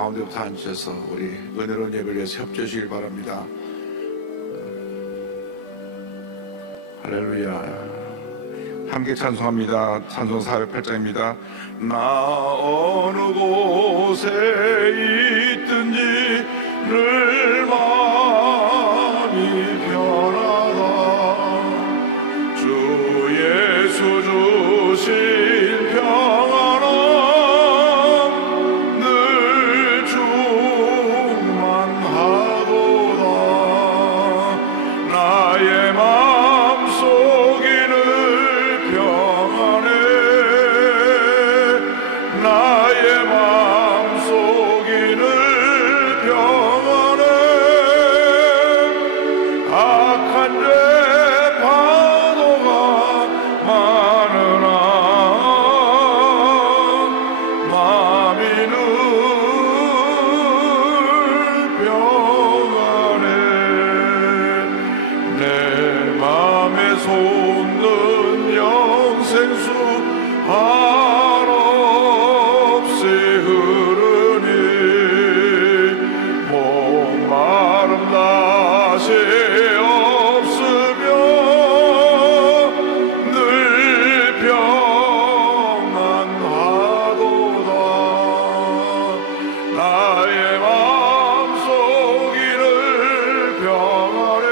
가운데부터 앉으셔서 우리 은혜로운 예배를 위해서 협조해 주시길 바랍니다. 할렐루야. 함께 찬송합니다. 찬송 408장입니다. 나 어느 곳에 있든지 늘 마음이 편하다. 주 예수 주신 평안함 늘 충만하도다. 나의 마음속이 늘 평안해. 나의 마음속이 늘 평안해. 악한 죄 파도가 많으나 마음이 늘 평안해. 내 맘에 솟는 영생수 한없이 흐르니 목마름 다시 없으며 늘 평안하도다. 나의 마음속이 늘 평안해.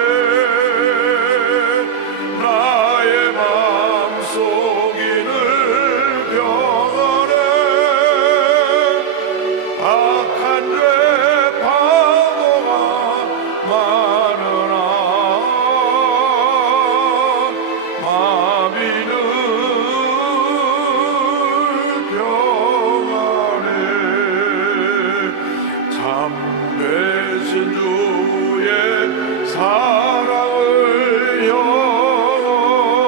나의 마음속이 늘 평안해. 악한 죄 파도가 많으나 마음이 늘 평안해. 참 되신 주의 사랑을 영원치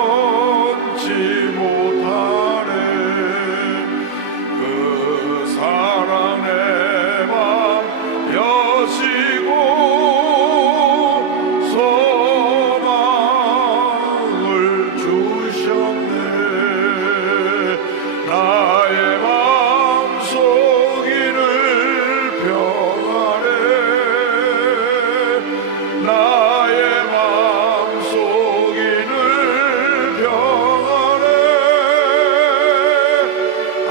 못하네. 그 사랑 내 맘 여시고 소망을 주셨네. 나의 마음속이 늘 평안해. 나의 마음속이 늘 평안해.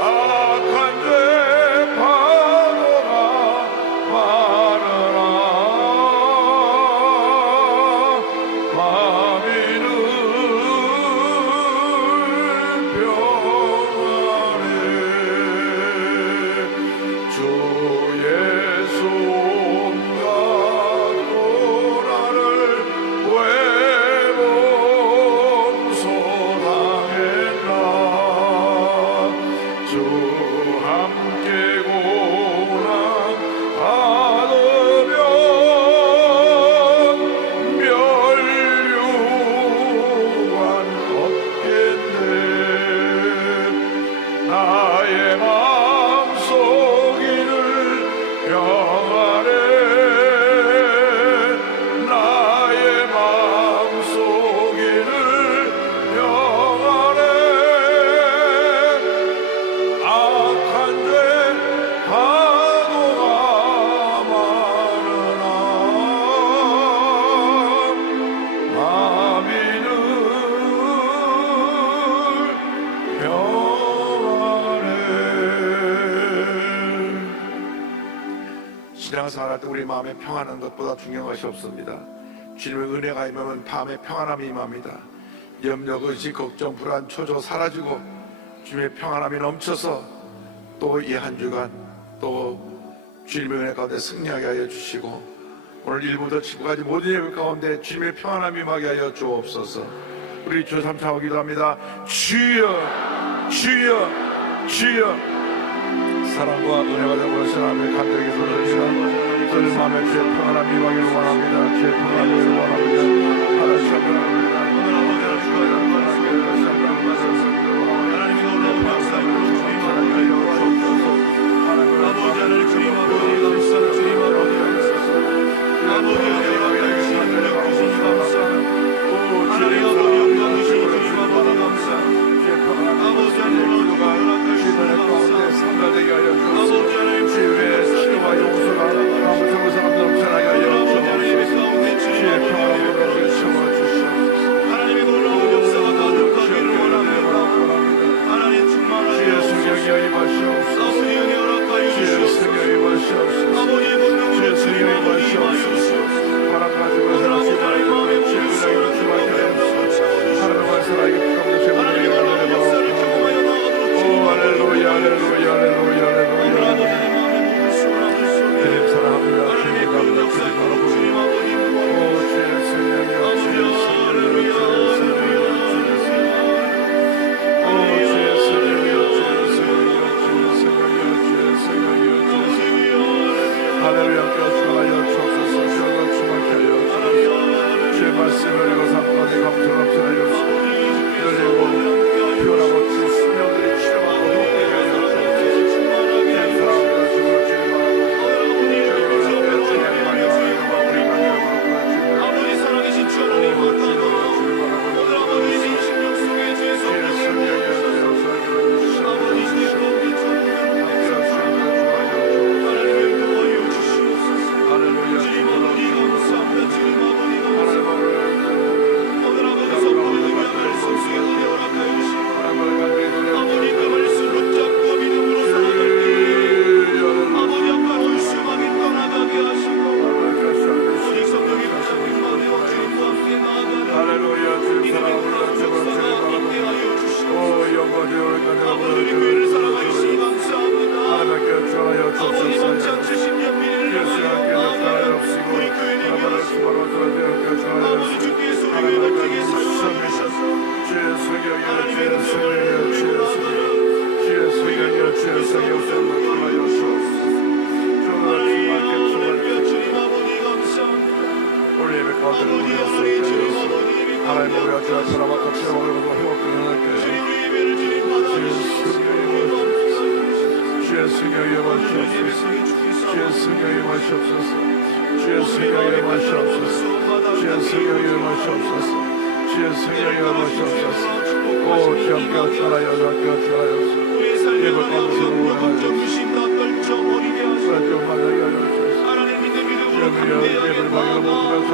악한 죄 파도가 많으나 마음이 늘 평안해. 주 예수 온갖 고난을 외범소당했나. 주 함께 고난 받으면 멸류관 얻겠네. 나의 마음속이 늘 평안해. 나의 마음속이 늘 평안해. 악한 죄 파도가 많으나 마음이 늘 평안해. 신앙생활 할 때 우리 마음에 평안한 것보다 중요한 것이 없습니다. 주님의 은혜가 임하면 밤에 평안함이 임합니다. 염려, 의식, 걱정, 불안, 초조 사라지고 주님의 평안함이 넘쳐서 또 이 한 주간 또 주님의 은혜 가운데 승리하게 하여 주시고 오늘 1부부터 7부까지 모든 예배 가운데 주님의 평안함이 임하게 하여 주옵소서. 우리 주 삼창하고 기도합니다. 주여 주여 주여. 사랑과 은혜가 되어버리신 하나님의 간절히 기도드립니다. 저는 마음에 주의 평안함이 임하기를 원합니다. 주의 평안함을 원합니다. 하나님 감사합니다. 오늘 아버지를 주가야 하나님이 놀라운 감사함으로 주님 앞에 주옵소서. 아버지 하나님 주님 아버지 감사합니다. 주님 아버지 아버지 하나님 아버지 하늘의 구속이 감사합니다. 하나님 아버지 영광 주시고 주님 아버지 감사합니다. 아버지 하나님 주님의 가운데 상달되게 하여 주옵소서. 아버지 하나님 주의 치료하여 할렐루야 껴주하여 주옵소서. 주여 주목하여 주옵소서. 주의 말씀을 읽어 삼가지 감사함 전하옵소서. 그리고 피어나고 주 수명들이 치료받고 회복되게 하여 주옵소서. 주의 사랑과 주를 주님하고 아버지 살아계신 주 하나님 만나고 오늘 아버지 생명 속에 주의 성령님 아버지 주님과 함께 하나님을 도와여 주시옵소서. 주님 아버지 감사합니다. 주님 아버지 감사합니다. 오늘 아버지 선포를 위한 말씀 속에 허락하여 주시고 아버님의 말씀 붙잡고 믿음으로 살아가기 아버지 아빠 불순하게 떠나가게 하시고 오직 성령이 붙잡힌 마음에 주님과 함께 나아가는 할렐루야 주님 믿음의 불안 역사가 있게 하여 주시옵소서. 아버지 교회를 사랑하시니 감사합니다. 하나님께 주하여 아버지 주옵소서. 만찬 주신 연민을 위하여 나아가는 우리 교회를 위하여 아버지 주께서 우리 회복되게 사용하셔서 주의 성령이여 주의 하나님의 성령이여 주의 성령이여 주의 성령이여 주의 성령이여 주하여 주옵소서. 하나님 주님 아버지 감사합니다. 우리 예배 가운데 아버지 올려주옵소서. 하나님 주님 아버지 하나님 우리가 주의 사랑과 같이 먹으면서 회복되는 날께 주님 우리 예배를 주님 받아주시옵소서. 주의 성령이여 마시옵소서. 주의 성령이여 마시옵소서. 주의 성령이여 마시옵소서. 주의 성령이여 마시옵소서. 주의 성령이여 마시옵소서. 오 주여 주하여 주하여 우리의 삶의 영역과 걱정 주심 다 떨쳐버리게 하시고 하나님 믿는 믿음으로 담대하게 나아가 세상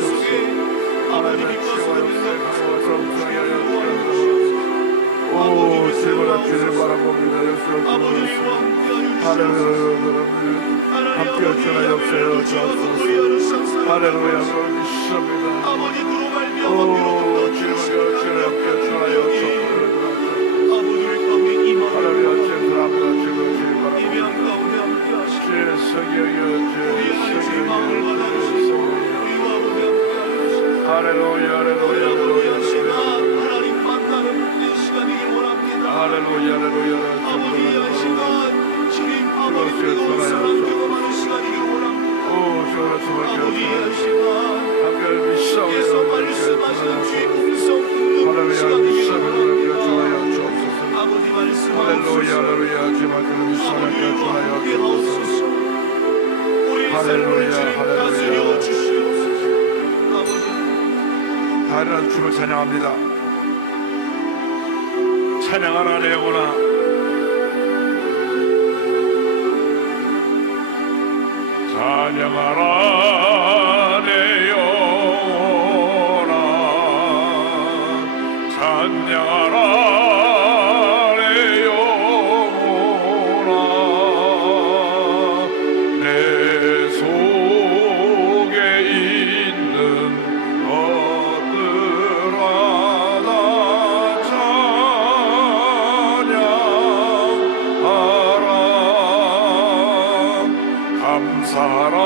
속에 아버지 믿고서 오 주님을 주님 바라봅니다. 아버지와 함께 주하여 주옵소서. 할렐루야 믿습니다. 아버지 그로 말미암아 오 주님을 함께 주하여 주옵소서. 아버지의 가운데 임하는 할렐루야 주님 사랑합니다. 주님 예배한 바라봅니다. 가운데 함께 하시고 주의 성령이여 우리 주의 하나님 주의 마음을 성령이여 받아주시고 우리와 함께 하시고 할렐루야 할렐루야 아버지 한 시간 할렐루야 하나님 만나는 이 시간이길 원합니다. 할렐루야 할렐루야 아버지 한 시간 주님 아버지 뜨거운 사랑 경험하는 시간이길 원합니다. 오 주여 아버지 한 주여 시간 함께 믿사오며 주께서 말씀하시는 주의 음성 듣는 할렐루야 시간이길 믿사오며 원합니다. 주하여 주옵소서. 아버지 할렐루야 말씀하옵소서. 할렐루야 주님을 믿사오며 아버지와 주하여 함께 주옵소서. 하옵소서. 우리 삶을 할렐루야, 주님 할렐루야. 다스려 주시옵소서. 아버지 하나님 주님을 찬양합니다. 찬양하라 내 영혼아. 찬양하라 내 영혼아. 찬양하라 내 영혼아. 내 속에 있는 것들아 다 찬양하라. 감사하라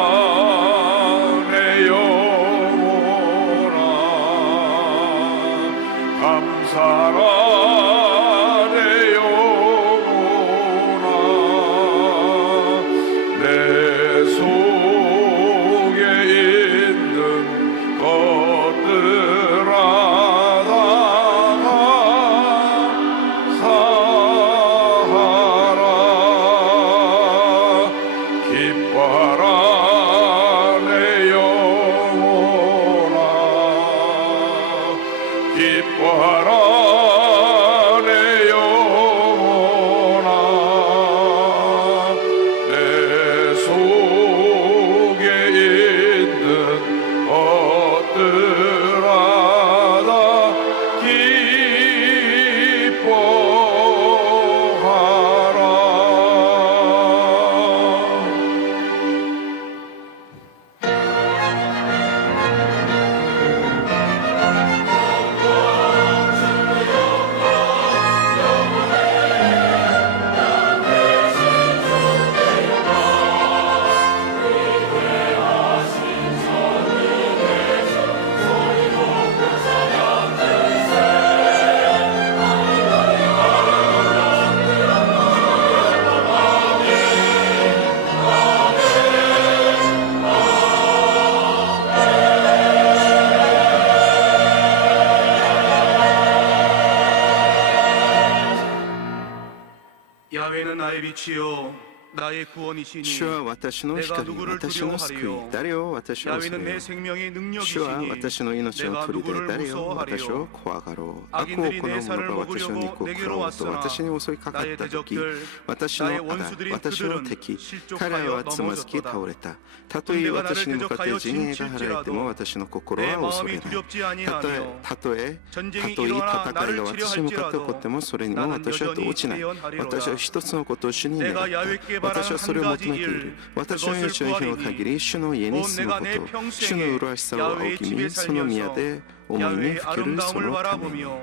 나의 빛이요 나의 구원이시니 主は私の 내가 光、 누구를 私の救い、 두려워하리요 誰を私を恐 야훼는 れ 내 よう。 생명의 主は 능력이시니 私の命の 내가 砦、 누구를 誰を私を 무서워하리요 怖がろう。悪を 악인들이 好む 내 者 살을 が私の 먹으려고 肉を食 내게로 らおうと 왔으나 私に襲いかかっ 나의 た時、 대적들 私の 나의 仇、 원수들인 私の 그들은 敵、彼 실족하여 はつまずき 넘어졌도다 倒れた。たとえ私に向かって陣営が張られても私の心 내 は恐れ 마음이 ない。 두렵지 たとえ 아니하며 たとえ 전쟁이 戦い 일어나 が 나를 私に向かって起こ 치려 ってもそれにも 나는 私は動じない。 여전히 예언하리로다. 私は一つのことを主に願っ 내가 た。 야훼께 私は 바라는 それを 한 求 가지 めている。 일 私の 그것을 命の日の限り主の家に 곧 住む 내가 こ 내 と、主の 평생에 麗しさを仰 야훼의 ぎ 집에 見、その宮 살면서 で思いに 야훼의 ふけるそ 아름다움을 のために。 바라보며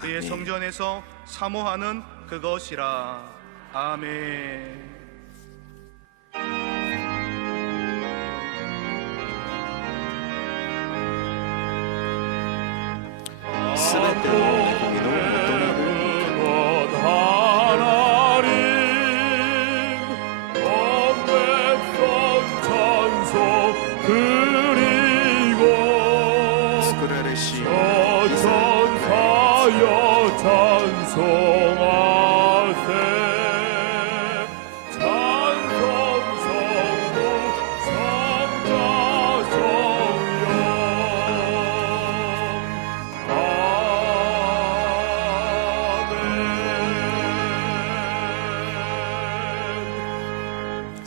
그의 아멘. 성전에서 사모하는 그것이라. 아멘. すべての恵みの元なる 것 하나님 온 백성 찬송 드리고 作られし 전사여 찬송하세 찬송 성부 성자 성령 아멘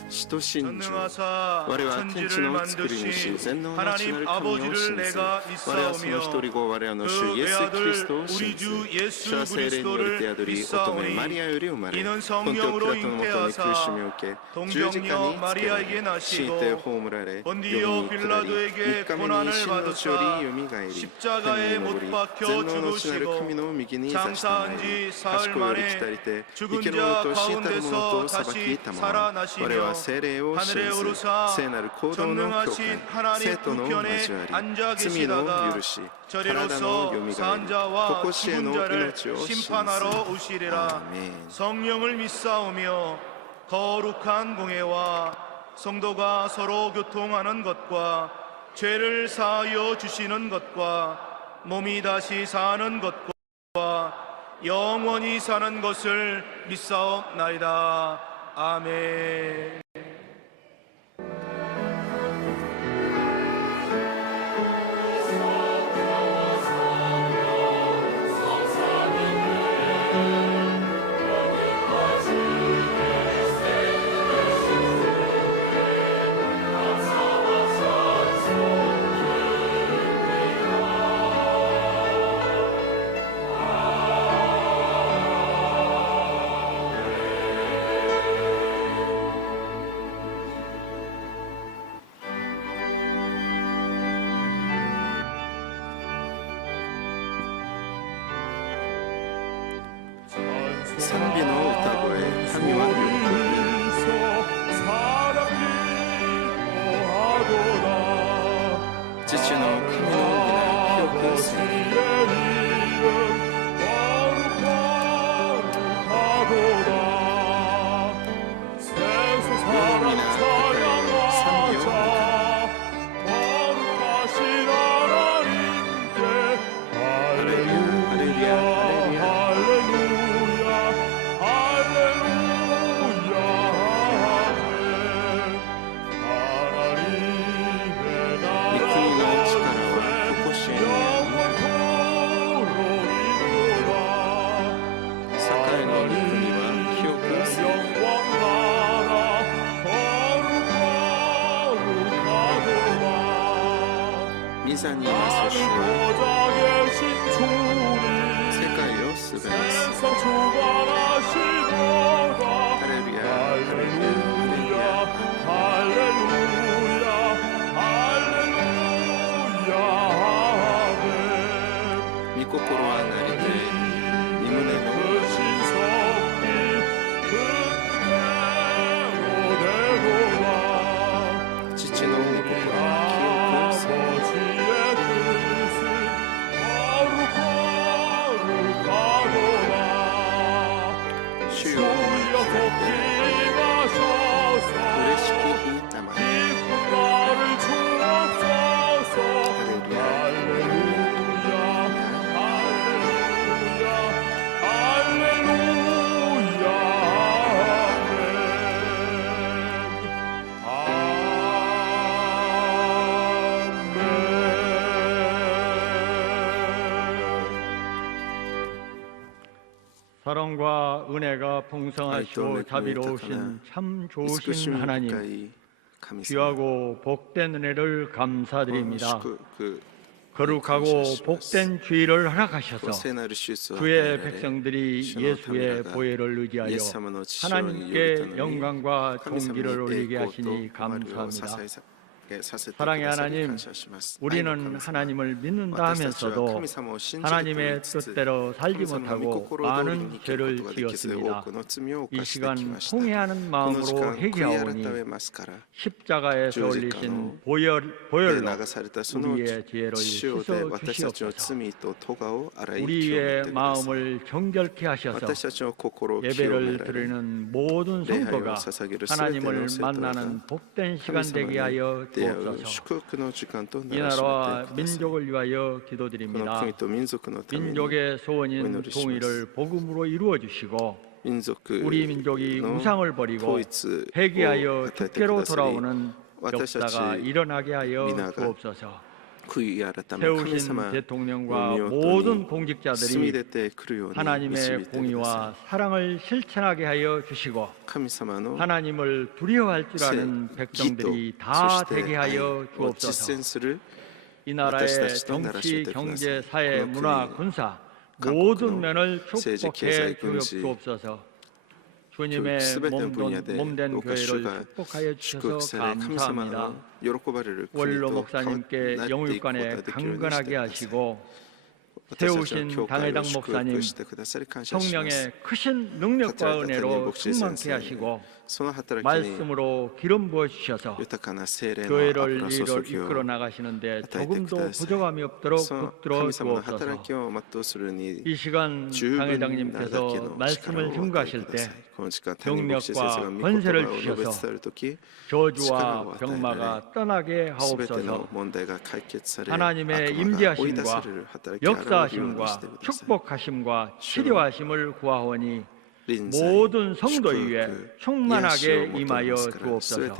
使徒信条 전능하사 我は天地 천지를 の作り主 만드신 全能な地な 하나님 る神を 아버지를 信ず 내가 我はその一 믿사오며 人子我らの主 그 イエス・キリストを 외아들 信 우리 ず 주 主 예수 は聖霊によりて宿り乙女マリアより生まれ 이는 本当ピ 성령으로 ラトのもとに苦しみ 잉태하사 を受け十字架に 동정녀 つけら 마리아에게 れ死 나시고 んで葬られ 본디오 世に下り 빌라도에게 3日目に 고난을 死の地よ 받으사 りよみがえり 십자가에 天に昇 못 り 박혀 全能の地なる 죽으시고 神の右に座したま 장사한 え 지 사흘 賢より 만에 来たりて 죽은 生ける者 자 と死んだる者と 가운데서 裁き 다시 たまま 살아나시며 我は聖霊を信 하늘에 ず 오르사 聖なる行動の教 전능하신 会 하나님 生徒の 우편에 交わり 앉아 罪の 계시다가 許し体の 저리로서 よみがえり 산자와 常しえ 죽은 の 자를 命を信ず 심판하러 오시리라. 아멘. 성령을 믿사오며 거룩한 공회와 성도가 서로 교통하는 것과 죄를 사하여 주시는 것과 몸이 다시 사는 것과 영원히 사는 것을 믿사옵나이다. 아멘.賛美の歌声神は喜び父の神の皆清くせよ御国の力は常しえにあり栄の御国は清くせよ御座にいます主は世界をすべますハレルヤハレルヤハレルヤ御心はなりて御胸の父の御心は清くせよ主よお待ちかれて嬉しき日たまえ 사랑과 은혜가 愛と 풍성하시고 恵み豊かな 자비로우신 참 慈し 좋으신 み深 하나님, い神様 귀하고 복된 은혜를 この 감사드립니다. 祝福 거룩하고 복된 주의를 허락하셔서 聖なる祝を与え 주의 られ 백성들이 主の 예수의 民らが 보혜를 イ 의지하여 エス様の血潮による 하나님께 ために 영광과 神様 존귀를 に 올리게 栄光と 하시니 誉れを 감사합니다. させてく 사랑의 ださり 하나님, 感謝します。 우리는 하나님을 믿는다 私たちは 하면서도 神様を信じると言い 하나님의 つつ 뜻대로 살지 神様の御 못하고 心通りに 많은 生きる 죄를 ことができず多 지었습니다. くの罪を 이 犯してき 시간 ました 통회하는 この時 마음으로 間悔い 회개하오니 改めますから 십자가에서十字架の 올리신 で 보혈로 流されたその 우리의 죄를 血潮で 씻어 私たちの 주시옵소서. 罪と咎を洗い清め 우리의 てください 마음을 정결케 하셔서 私たちの心を清め 예배를 られ 드리는 모든 礼拝を 성도가 捧げるすべての 하나님을 生徒が 만나는 복된 시간 神様 되게 に 하여 出会う 주옵소서. 祝福の時間と 이 ならしめて 나라와 ください 민족을 위하여 この 기도드립니다. 国と民族のために 민족의 소원인 오늘을 통일을 복음으로 이루어 주시고 民族 우리 민족이 の 우상을 버리고 統一を 회개하여 与えてく 주께로 ださり 돌아오는 私たち 역사가 일어나게 하여 민화가 주옵소서. 悔い改め神 세우신 様 대통령과 を見ようと 모든 に 공직자들이 進み出てくるように導い 하나님의 てください 공의와 사랑을 실천하게 하여 주시고 神様の 하나님을 두려워할 줄 아는 義と 백성들이 そ 다 して 되게 愛 하여 を実 주옵소서. 践する 이 나라의 정치, 경제, 사회, 문화, 군사 모든 면을 축복해 주옵소서. 주님의 몸된 교회를 축복하여 주셔서 감사합니다. 원로 목사님께 영육간에 강건하게 하시고 세우신 당회당 목사님 성령의 크신 능력과 은혜로 충만케 하시고 말씀으로 기름 부어 주셔서 교회를 이끌어 나가시는데 조금도 부족함이 없도록 붙들어 주옵소서. 이 시간 당회장님께서 말씀을 증거하실 때 경력과 권세를 주셔서 저주와 병마가 떠나게 하옵소서. 하나님의 임재하심과 역사하심과 축복하심과 치료하심을 구하오니 모든 성도 위에 충만하게 임하여 주옵소서.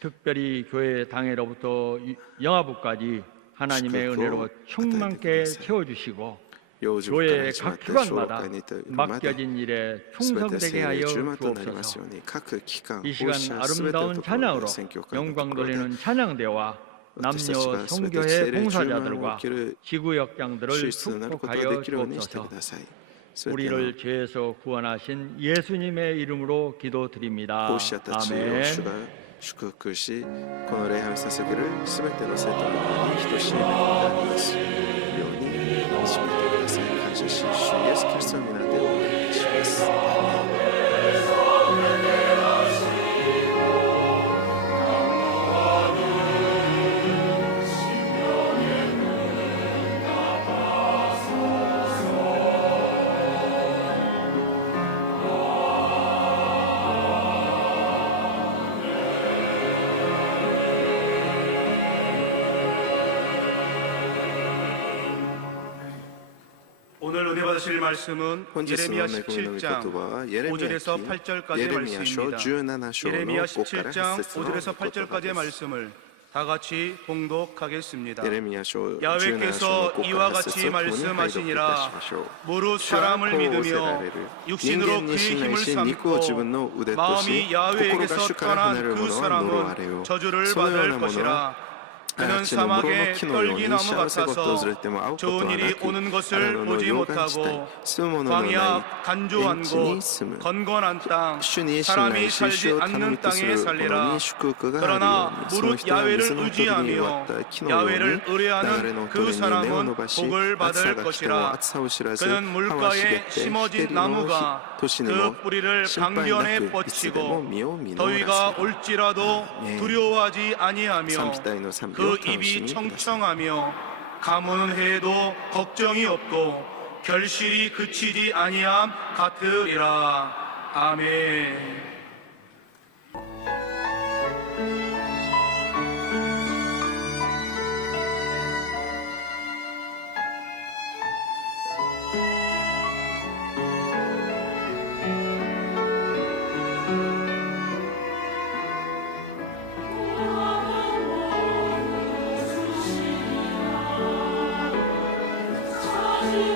특별히 교회 당회로부터 영화부까지 하나님의 은혜로 충만케 채워주시고 교회 각 기관마다 맡겨진 일에 충성되게 하여 주옵소서. 이 시간 아름다운 찬양으로 영광 돌리는 찬양대와 남녀 성교회 봉사자들과 지구역장들을 축복하여 주옵소서. 우리를 죄에서 구원하신 예수님의 이름으로 기도드립니다. 奉仕者たちを 아멘. 主が祝福し、この礼拝を捧げるすべての生徒の中に等しい恵みがありますように締めてください。感謝し、主イエス・キリストの皆でお願いします。 오늘 은혜 받으실 말씀은 本日の 예레미야 恵みの御言 17장 葉はエレミヤ記 5절에서 8절까지의 エレミヤ書 말씀입니다. 17章の 예레미야 5から 17장 8節の 5절에서 御言葉 8절까지의 です。 말씀을 다 같이 봉독하겠습니다. エレミヤ書17章の 야훼께서 5 이와 から8 같이 節を共に拝読いたし 말씀하시니라. ましょう。 무릇 主は 사람을 こう仰せ 믿으며 られる。 육신으로 人間に 그의 信 힘을 頼し、肉を自分 삼고 の腕とし、 마음이 心が 야훼에게서 主から離れ 떠난 る 그 者は呪われ 사람은 よ。 저주를 そのよう 받을 なものは 것이라. 그는 嵐の室の 사막의 木のように 떨기나무 幸せが訪 같아서 れても会うことは 좋은 な 일이 く 오는 荒 것을 野の 보지 溶岩地帯 못하고 住む者のない 광야 간조한 園地に 곳 住む 건건한 땅 主に信 사람이 頼し主 살지 を頼み 않는 とす 땅에 る者 살리라. に祝福があるよう 그러나 にその 무릇 人は水 야훼를 の鳥に割 의지하며 った木のように 야훼를 流れの 의뢰하는 鳥 그 に根を 사람은 伸ばし 복을 暑さ 받을 が来ても 것이라. 暑さを知らず 그는 葉は茂 물가에 って日 심어진 照りの 나무가 年に 그 も 뿌리를 心配な 강변에 くいつでも 뻗치고 実を実ら 더위가 せる 올지라도 아멘. 두려워하지 아니하며 賛美隊の賛美 그 を楽し 입이 みください 청청하며 가문은 해도 걱정이 없고 결실이 그치지 아니함 같으리라. 아멘. 사랑의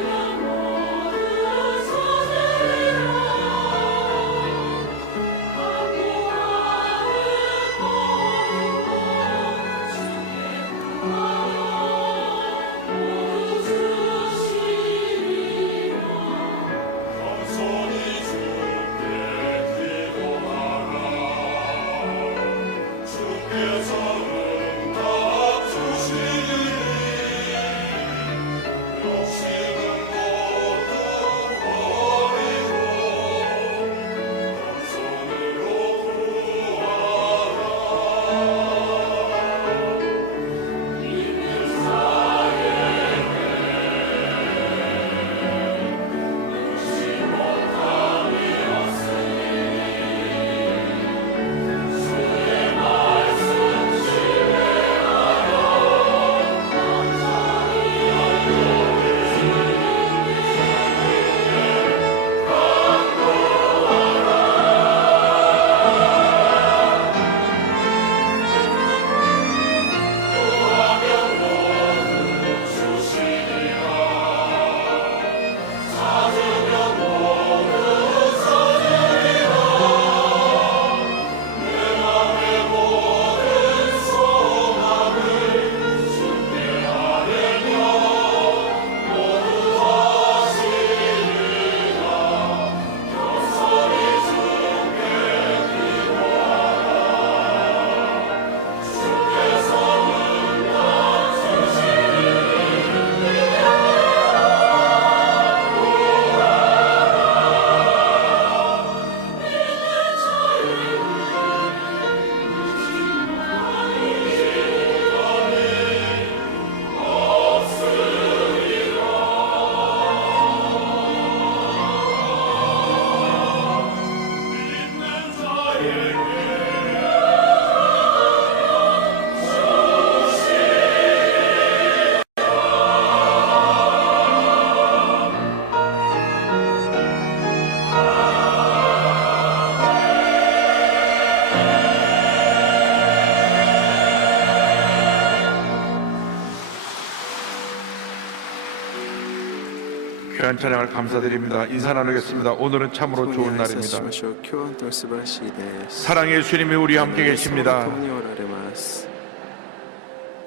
귀한 찬양을 감사드립니다. 인사 나누겠습니다. 오늘은 참으로 좋은 挨拶し 날입니다. ましょう。今日は本当に素晴らしいです。 사랑의 예수님이 우리 함께 共 계십니다. におられます。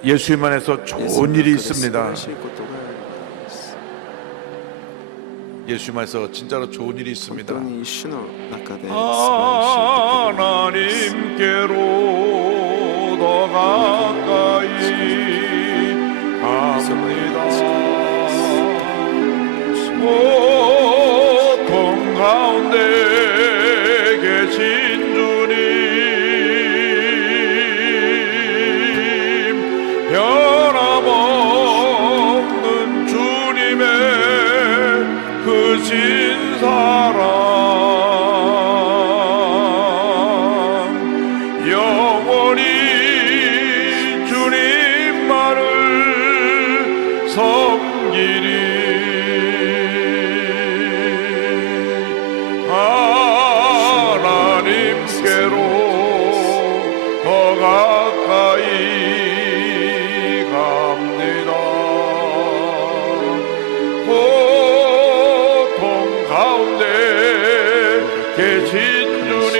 예수님 안에서 イエス 좋은 の 일이 中で素晴 있습니다. らしいことがあります。 예수님 안에서 진짜로 좋은 일이 本 있습니다. 当に主の中で素晴らしいことがあります。 하나님께로 더 가까이 갑니다. 고통 가운데 계신 주님 변함없는 주님의 크신 사랑 영원히 주님만을 섬기리 하나님께로 더 가까이 갑니다. 고통 가운데 계신 주님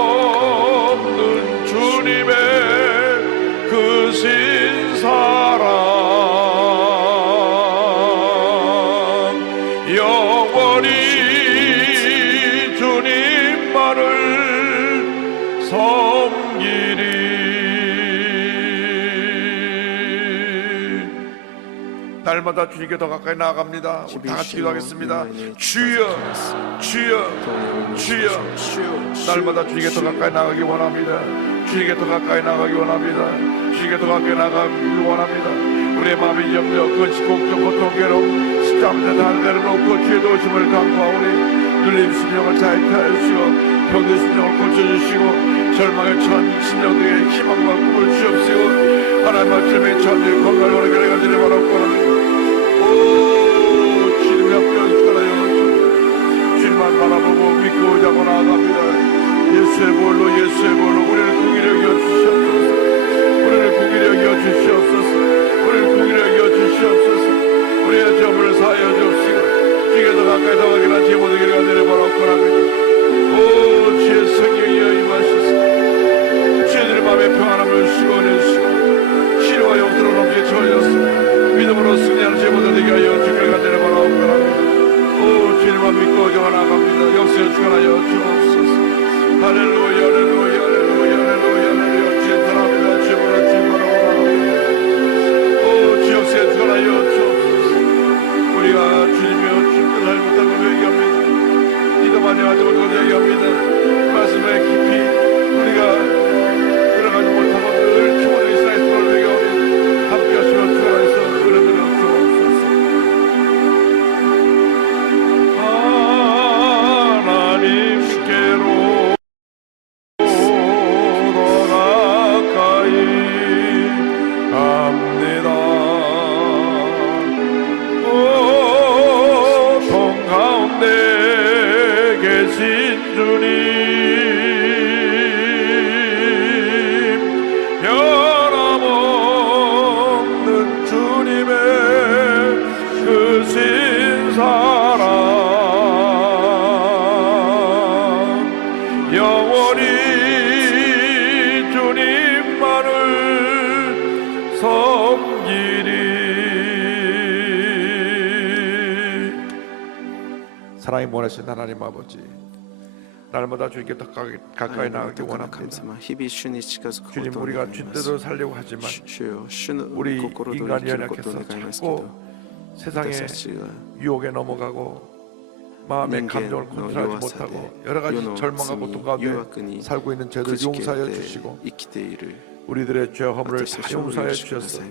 변함없는 주님의 크신 사랑 영원히 주님만을 섬기리. 날마다 주님께 더 가까이 나아갑니다. 우리 다 같이 기도하겠습니다. 주여 주여 주여 날마다 주님께 더 가까이 나가기 원합니다. 주님께 더 가까이 나가기 원합니다. 주님께 더 가까이 나가기 원합니다. 우리의 마음의 염려, 근심, 걱정, 고통, 괴로움 십자가에 다 내려놓고 주의 도우심을 간구하오니 눌림 심령을 자유케 하시고 병든 심령을 고쳐주시고 절망의 천 심령들에게 희망과 꿈을 주옵시고 하나님의 주님의 천지 건강을 오래게 가지를 바라고 오 주님의 함께 하시라요. 주님만 바라보고 믿고 오자고 나아갑니다. 예수의 볼로 우리를 공의를 여겨 주시옵소서. 우리를 공의를 여겨 주시옵소서. 우리를 공의를 여겨 주시옵소서. 우리의 죄업을 사하여 주옵시고 주께 더 가까이 다가기나 제 모든 길을 가지를 바라고 합니다. 오 주의 성령이여 임하소서. 주의 마음의 평안함을 시원해주시고 치료와 용서로 넘게 채워주소서. 믿음으로 승리하는 제 모든 되게 하여 주께 가지를 바라고 합니다. 오 주님만 믿고 오자고 나아갑니다. 역사에 주관하여 주옵소서. 할렐루야 할렐루야 할렐루야 할렐루야 할렐루야 주의 사랑합니다. 주의 바라 주의 바라고 나아갑니다. 오 주 역사에 주관하여 주옵소서. 우리가 주님이여 주님께 잘못한 걸 회개합니다. 이도 만영하지 못한 걸 회개합니다. 말씀에 깊이 우리가 들어가지 못하고 늘 키워져 있사이스를 회개합니다. 함께 하시며 주관하여서 은혜들을 주옵소서. 하나님께로 더 가까이 갑니다. 고통 가운데 계신 주님 변함없는 주님의 크신 사랑 영원히 주님만을 섬기리. 사랑이 원하신 하나님 아버지 날마다 주님께 더 가까이 나가기 원합니다. 주님 우리가 쥐대로 살려고 하지만 우리 인간이 연약해서 자꾸 세상의 유혹에 넘어가고 마음의 감정을 컨트롤하지 못하고 여러 가지 절망과 고통 가운데 살고 있는 저희들 용서하여 주시고 우리들의 죄와 허물을 다 용서하여 주셔서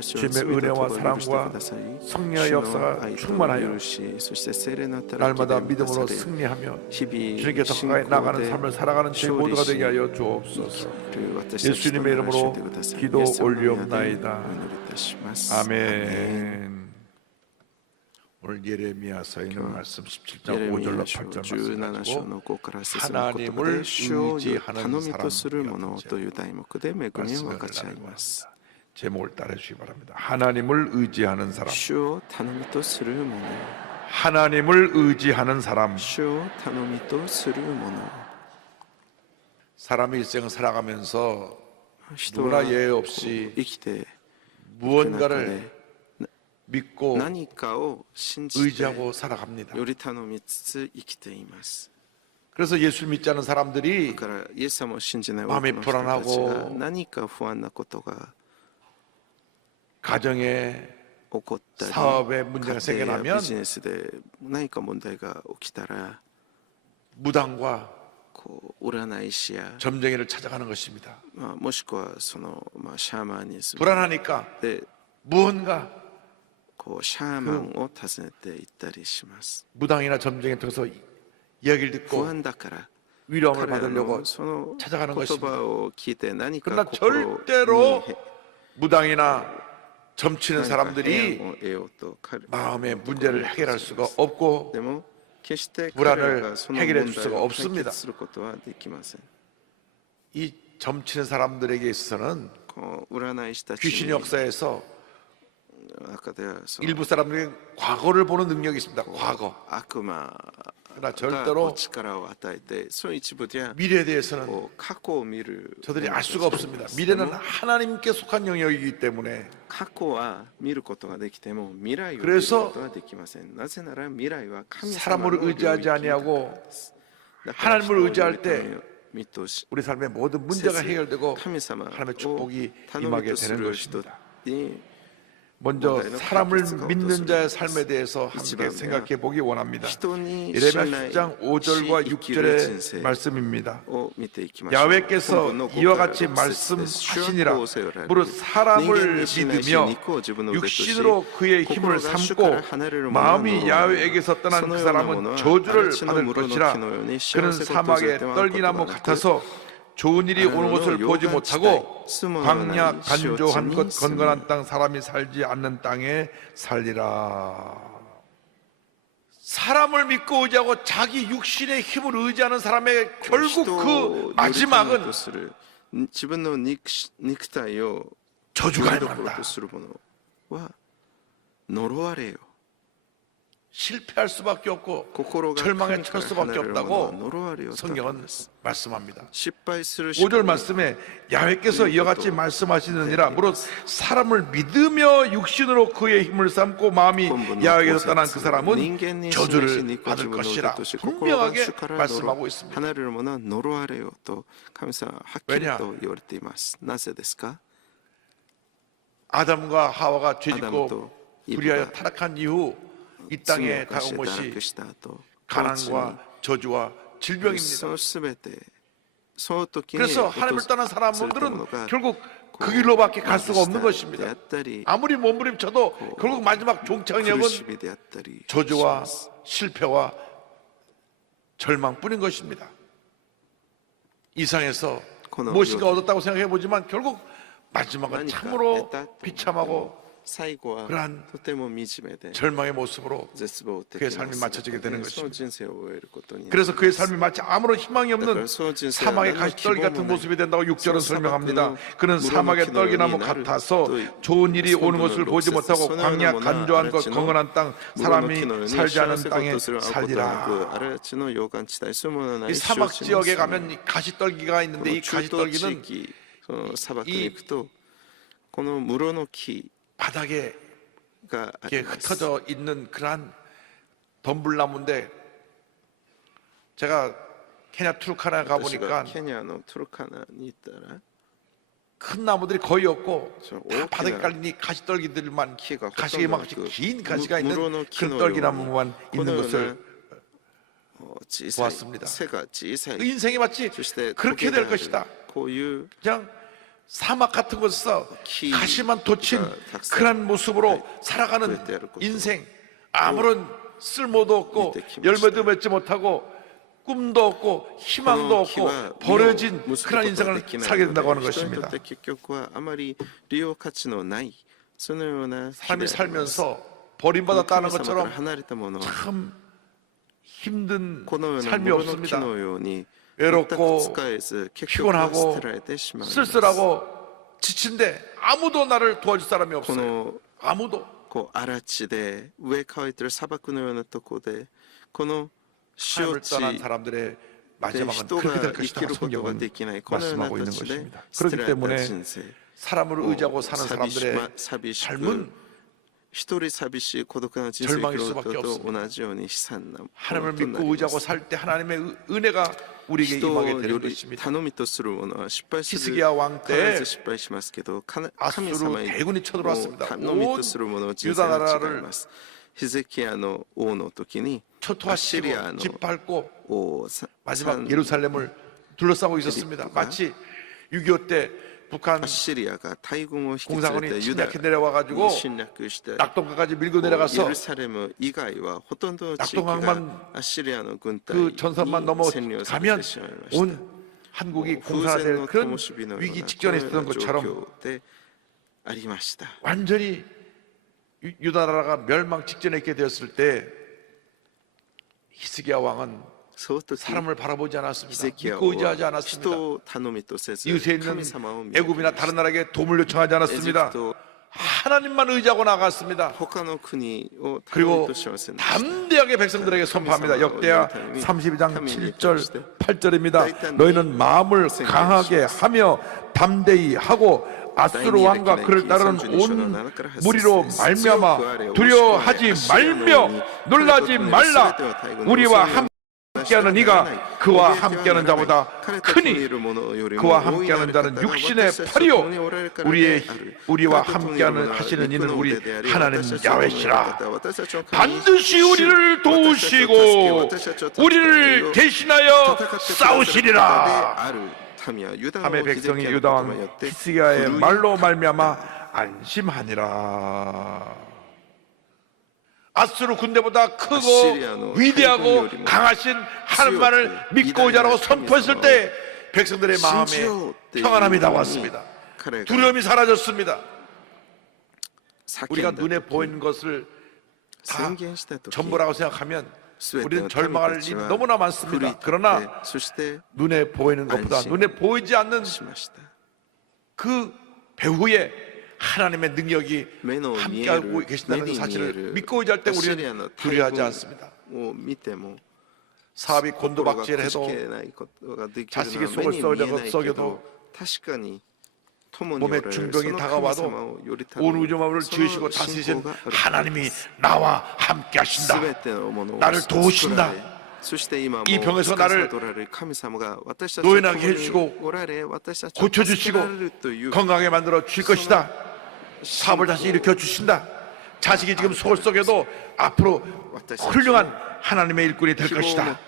주님의 은혜와 사랑과 성령의 역사가 충만하여 날마다 믿음으로 승리하며 주님께 더 가까이 나가는 삶을 살아가는 저희 모두가 되게 하여 주옵소서. 예수님의 이름으로 기도 올리옵나이다. 아멘. 오늘 예레미야서에 있는 말씀 17장 5절로 8절 말씀 가지고 하나님을 의지하는 사람이라는 말씀을 나누고 있습니다. 제목을 따라주시기 바랍니다. 하나님을 의지하는 사람. 主を頼みとする者 하나님을 의지하는 사람. 主を頼みとする者 사람의 일생을 살아가면서 人は 누구나 예외 없이 生きていく中 무언가를 で 믿고 何かを信じて 의지하고 살아갑니다. より頼みつつ生きています 그래서 예수를 믿지 않은 だ 사람들이 からイエス様を信じない多 마음이 くの人たちが 불안하고 何か不安なことが 가정에 起こったり 사업에 문제가 家庭や 생겨나면 ビジネスで何か問題が起きたら 무당과 こう占い師や 점쟁이를 찾아가는 것입니다. もしくはそのシャーマニズム 불안하니까 で 무언가 こうシャーマンを訪ねて行ったりします 무당이나 점쟁이 통해서 이야기를 不 듣고 安だから 위로함을 彼ら 받으려고 のその 찾아가는 言 것입니다. 葉を聞いて何か 그러나 心に 절대로 무당이나 점치는 何か平 사람들이 安を得ようと彼ら 마음의 문제를 해결할 수가 없고 でも決して彼 불안을 らがその 해결해 問 줄 題 수가 を解 없습니다. 決することはできません 이 점치는 사람들에게 있어서는 こう占い師たち 귀신 に 역사에서 中ではその 일부 사람들에게 과거를 보는 능력이 있습니다. 과거. 悪魔 그러나 がこ 절대로 う力を与えてその一部では 미래에 대해서는 こう過去を見る 저들이 알 수가 없습니다. 미래는 하나님께 속한 영역이기 때문에 過去は見ることができても未来を見る 그래서 ことはできませんなぜなら未来は神様 사람을 の領域に 의지하지 아니하고 だから 하나님을 의지할 때 見通し 우리 삶의 모든 문제가 해결되고 神様 하나님의 を 축복이 頼み 임하게 とす 되는 る人 것입니다. に 먼저 사람을 믿는 자의 삶에 대해서 함께 이치방이야. 생각해 보기 원합니다. 人に 예레미야 信頼 10장 5절과 し生きる人 6절의 生 말씀입니다. を見ていきましょう 야훼께서 本文の 이와 5から 같이 6節 말씀하시니라 主はこうせよられる 무릇 사람을 人間に信頼し 믿으며 肉を自分の腕とし 육신으로 그의 힘을 心が主 삼고 から離れる者は 마음이 야훼에게서 떠난 その 그 ような 사람은 者は 저주를 아라치の 받을 室の 것이라 木のように 그는 幸せ 사막의 と訪れては 떨기나무 ことがなく 같아서 좋은 일이 오는 것을 보지 못하고 광야 간조한 것 건건한 땅 사람이 살지 않는 땅에 살리라. 사람을 믿고 의지하고 자기 육신의 힘을 의지하는 사람의 결국 그 마지막은 自分の肉体を 저주가 どころ 임한다. とする者は呪われよ 실패할 수밖에 없고 心が 절망에 神 처할 から 수밖에 離れる者は 없다고 呪われよと 성경은 말씀합니다. 失敗する 5절 말씀에 야훼께서 이와 같이 말씀하시느니라 무릇 사람을 믿으며 육신으로 그의 힘을 삼고 마음이 야훼에서 떠난 그 사람은 저주를 받을 것이라 분명하게 말씀하고 있습니다. 離れる者は呪われよと神様ははっきりと言われています。なぜですか？ 아담과 하와가 죄짓고 아담도 불의하여 이브가 타락한 이후 이 罪を 땅에 犯して 다가온 堕 것이 落した後 가난과 저주와 そ 질병입니다. のすべてその時に 그래서 하나님을 떠난 訪れた 사람들은 ものが 결국 그 길로밖에 갈 수가 없는 で 것입니다. あったり 아무리 몸부림쳐도 결국 마지막 종착역은 苦しみであったり 저주와 します 실패와 절망뿐인 것입니다. 이상에서 무엇인가 얻었다고 생각해 보지만 결국 마지막은 何か 참으로 得たと 비참하고 最後は 그러한 とても惨めで 절망의 모습으로 絶望的 그의 な 삶이 맞춰지게 되는 その 것입니다. 人生を終えることになり 그래서 ます 그의 삶이 마치 아무런 희망이 없는 사막의 가시떨기 같은 모습이 된다고 6절은 설명합니다. 그는 사막의 떨기나무 같아서 좋은 일이 오는 것을 보지 못하고 광야 간조한 것 건건한 땅 사람이 살지 않은 땅에 살리라. 이 사막 지역에 가면 이 가시떨기가 있는데 이 가시떨기는 砂漠に行くとこの室の木 바닥에 があ 이렇게 ります 흩어져 있는 그러한 덤불나무인데 제가 케냐 투르카나 私が 가보니까 ケニアのトルカナに行ったら 큰 나무들이 거의 없고 저 다 오키나 바닥에 깔린 이 가시떨기들만 키가 가시가 막 그 긴 가시가 무로노 있는 큰 키노 떨기나무만 있는 요원이 것을 小さい 보았습니다. 背が小さい 인생이 마치 そして 그렇게 될 것이다. こういう 그냥 사막 같은 곳에서 키, 가시만 돋친 탁상, 그런 모습으로 살아가는 그럴 때를 것도. 인생 아무런 쓸모도 없고 밑에 키입니다. 열매도 맺지 못하고 꿈도 없고 희망도 없고 버려진 그런 인생을 살게 된다고 하는 것입니다. 結局はあまり利用価値のないそのような 삶이 살면서 버림받았다는 神様から 것처럼 離れたものは 참 힘든 このような 삶이 物の木 없습니다. のように 외롭고 全く使えず結局は 피곤하고 捨てられてしまう 쓸쓸하고 지친데 아무도 나를 도와줄 사람이 こ 없어요. の 아무도. こう荒地で上乾いてる砂漠のようなとこでこの 하나님을 塩地 떠난 사람들의 で 마지막은 人 그렇게 が 될 生 것이다. きることが 성경은 できないこのような 말씀하고 있는 形で 것입니다. 捨て 그렇기 られた 때문에 人生 사람을 의지하고 사는 寂し 사람들의 寂しく 삶은 一人寂しい孤独な人生を生きるのと同じように悲惨なも 하나님을 のとな 믿고 りま 의지하고 す 살 때 하나님의 은혜가 우리에게 人 임하게 を 되는 より 것입니다. 頼みとする者は失敗する 히스기야 왕 必 때 ず失敗しますけど神 아수르 様に 대군이 쳐들어왔습니다. 頼みとする者の人生は違いますヒゼキヤの王の時にアッシリア 초토화시키고 の 짓밟고 王 마지막 예루살렘을 둘러싸고 있었습니다. 마치 6.25 때 북한 アッシリアが大軍を引き連れ 공사군이 てユダ 침략해 に 내려와가지고 侵略して 낙동강까지 밀고 エ 내려가서 ルサレム以外はほとんどの地域が 낙동강만 アッシリアの軍隊 그 に 전선만 占領され 넘어가면 てしまいました 온 한국이 風 공사될 前の 그런 灯火のよう 위기 な 직전에 このよう 있었던 な状 것처럼 況でありました 완전히 유다 나라가 멸망 직전에 있게 되었을 때 히스기야 왕은 その時 사람을 바라보지 ヒ 않았습니다. ゼキヤ 믿고 王 의지하지 は 않았습니다. 人を頼みとせず 이웃에 神 있는 様を見上げ 애굽이나 まし 다른 た 나라에게 도움을 요청하지 エジプ 않았습니다. ト 하나님만 의지하고 나갔습니다. 他の国を頼み 그리고 としませんでした 담대하게 백성들에게 선포합니다. 역대하 32장 7절 8절입니다. 너희는 마음을 강하게 하며 담대히 하고 아수르 왕과 그를 따르는 온 무리로 말미암아 두려워하지 말며 놀라지 말라. 우리와 함께하는 이가 그와 함께하는 자보다 크니 그와 함께하는 자는 육신의 팔이요 우리와 함께하는 하시는 이는 우리 하나님 야훼시라. 반드시 우리를 도우시고 우리를 대신하여 싸우시리라. 함의 백성이 유다 왕 히스기야의 말로 말미암아 안심하니라. 아수르 군대보다 크고 위대하고 강하신 하나님만을 믿고 의지하라고 선포했을 때 백성들의 마음에 평안함이 나왔습니다. 두려움이 사라졌습니다. 우리가 눈에 보이는 것을 다 전부라고 생각하면 우리는 절망할 일이 너무나 많습니다. 그러나 눈에 보이는 것보다 눈에 보이지 않는 그 배후에 하나님의 능력이 함께하고 계신다는 사실을 믿고 의지할 때 우리는 두려워하지 않습니다. 사업이 곤두박질해도 자식이 속을 썩여도 몸에 중병이 다가와도 온 우주만물을 지으시고 다스리신 하나님이 나와 함께 하신다. 나를 도우신다. 이 병에서 나를 노인하게 해주시고 고쳐주시고 건강하게 만들어 주실 것이다. 사업을 다시 일으켜 주신다. 자식이 지금 속을 썩여도 앞으로 훌륭한 하나님의 일꾼이 될 것이다.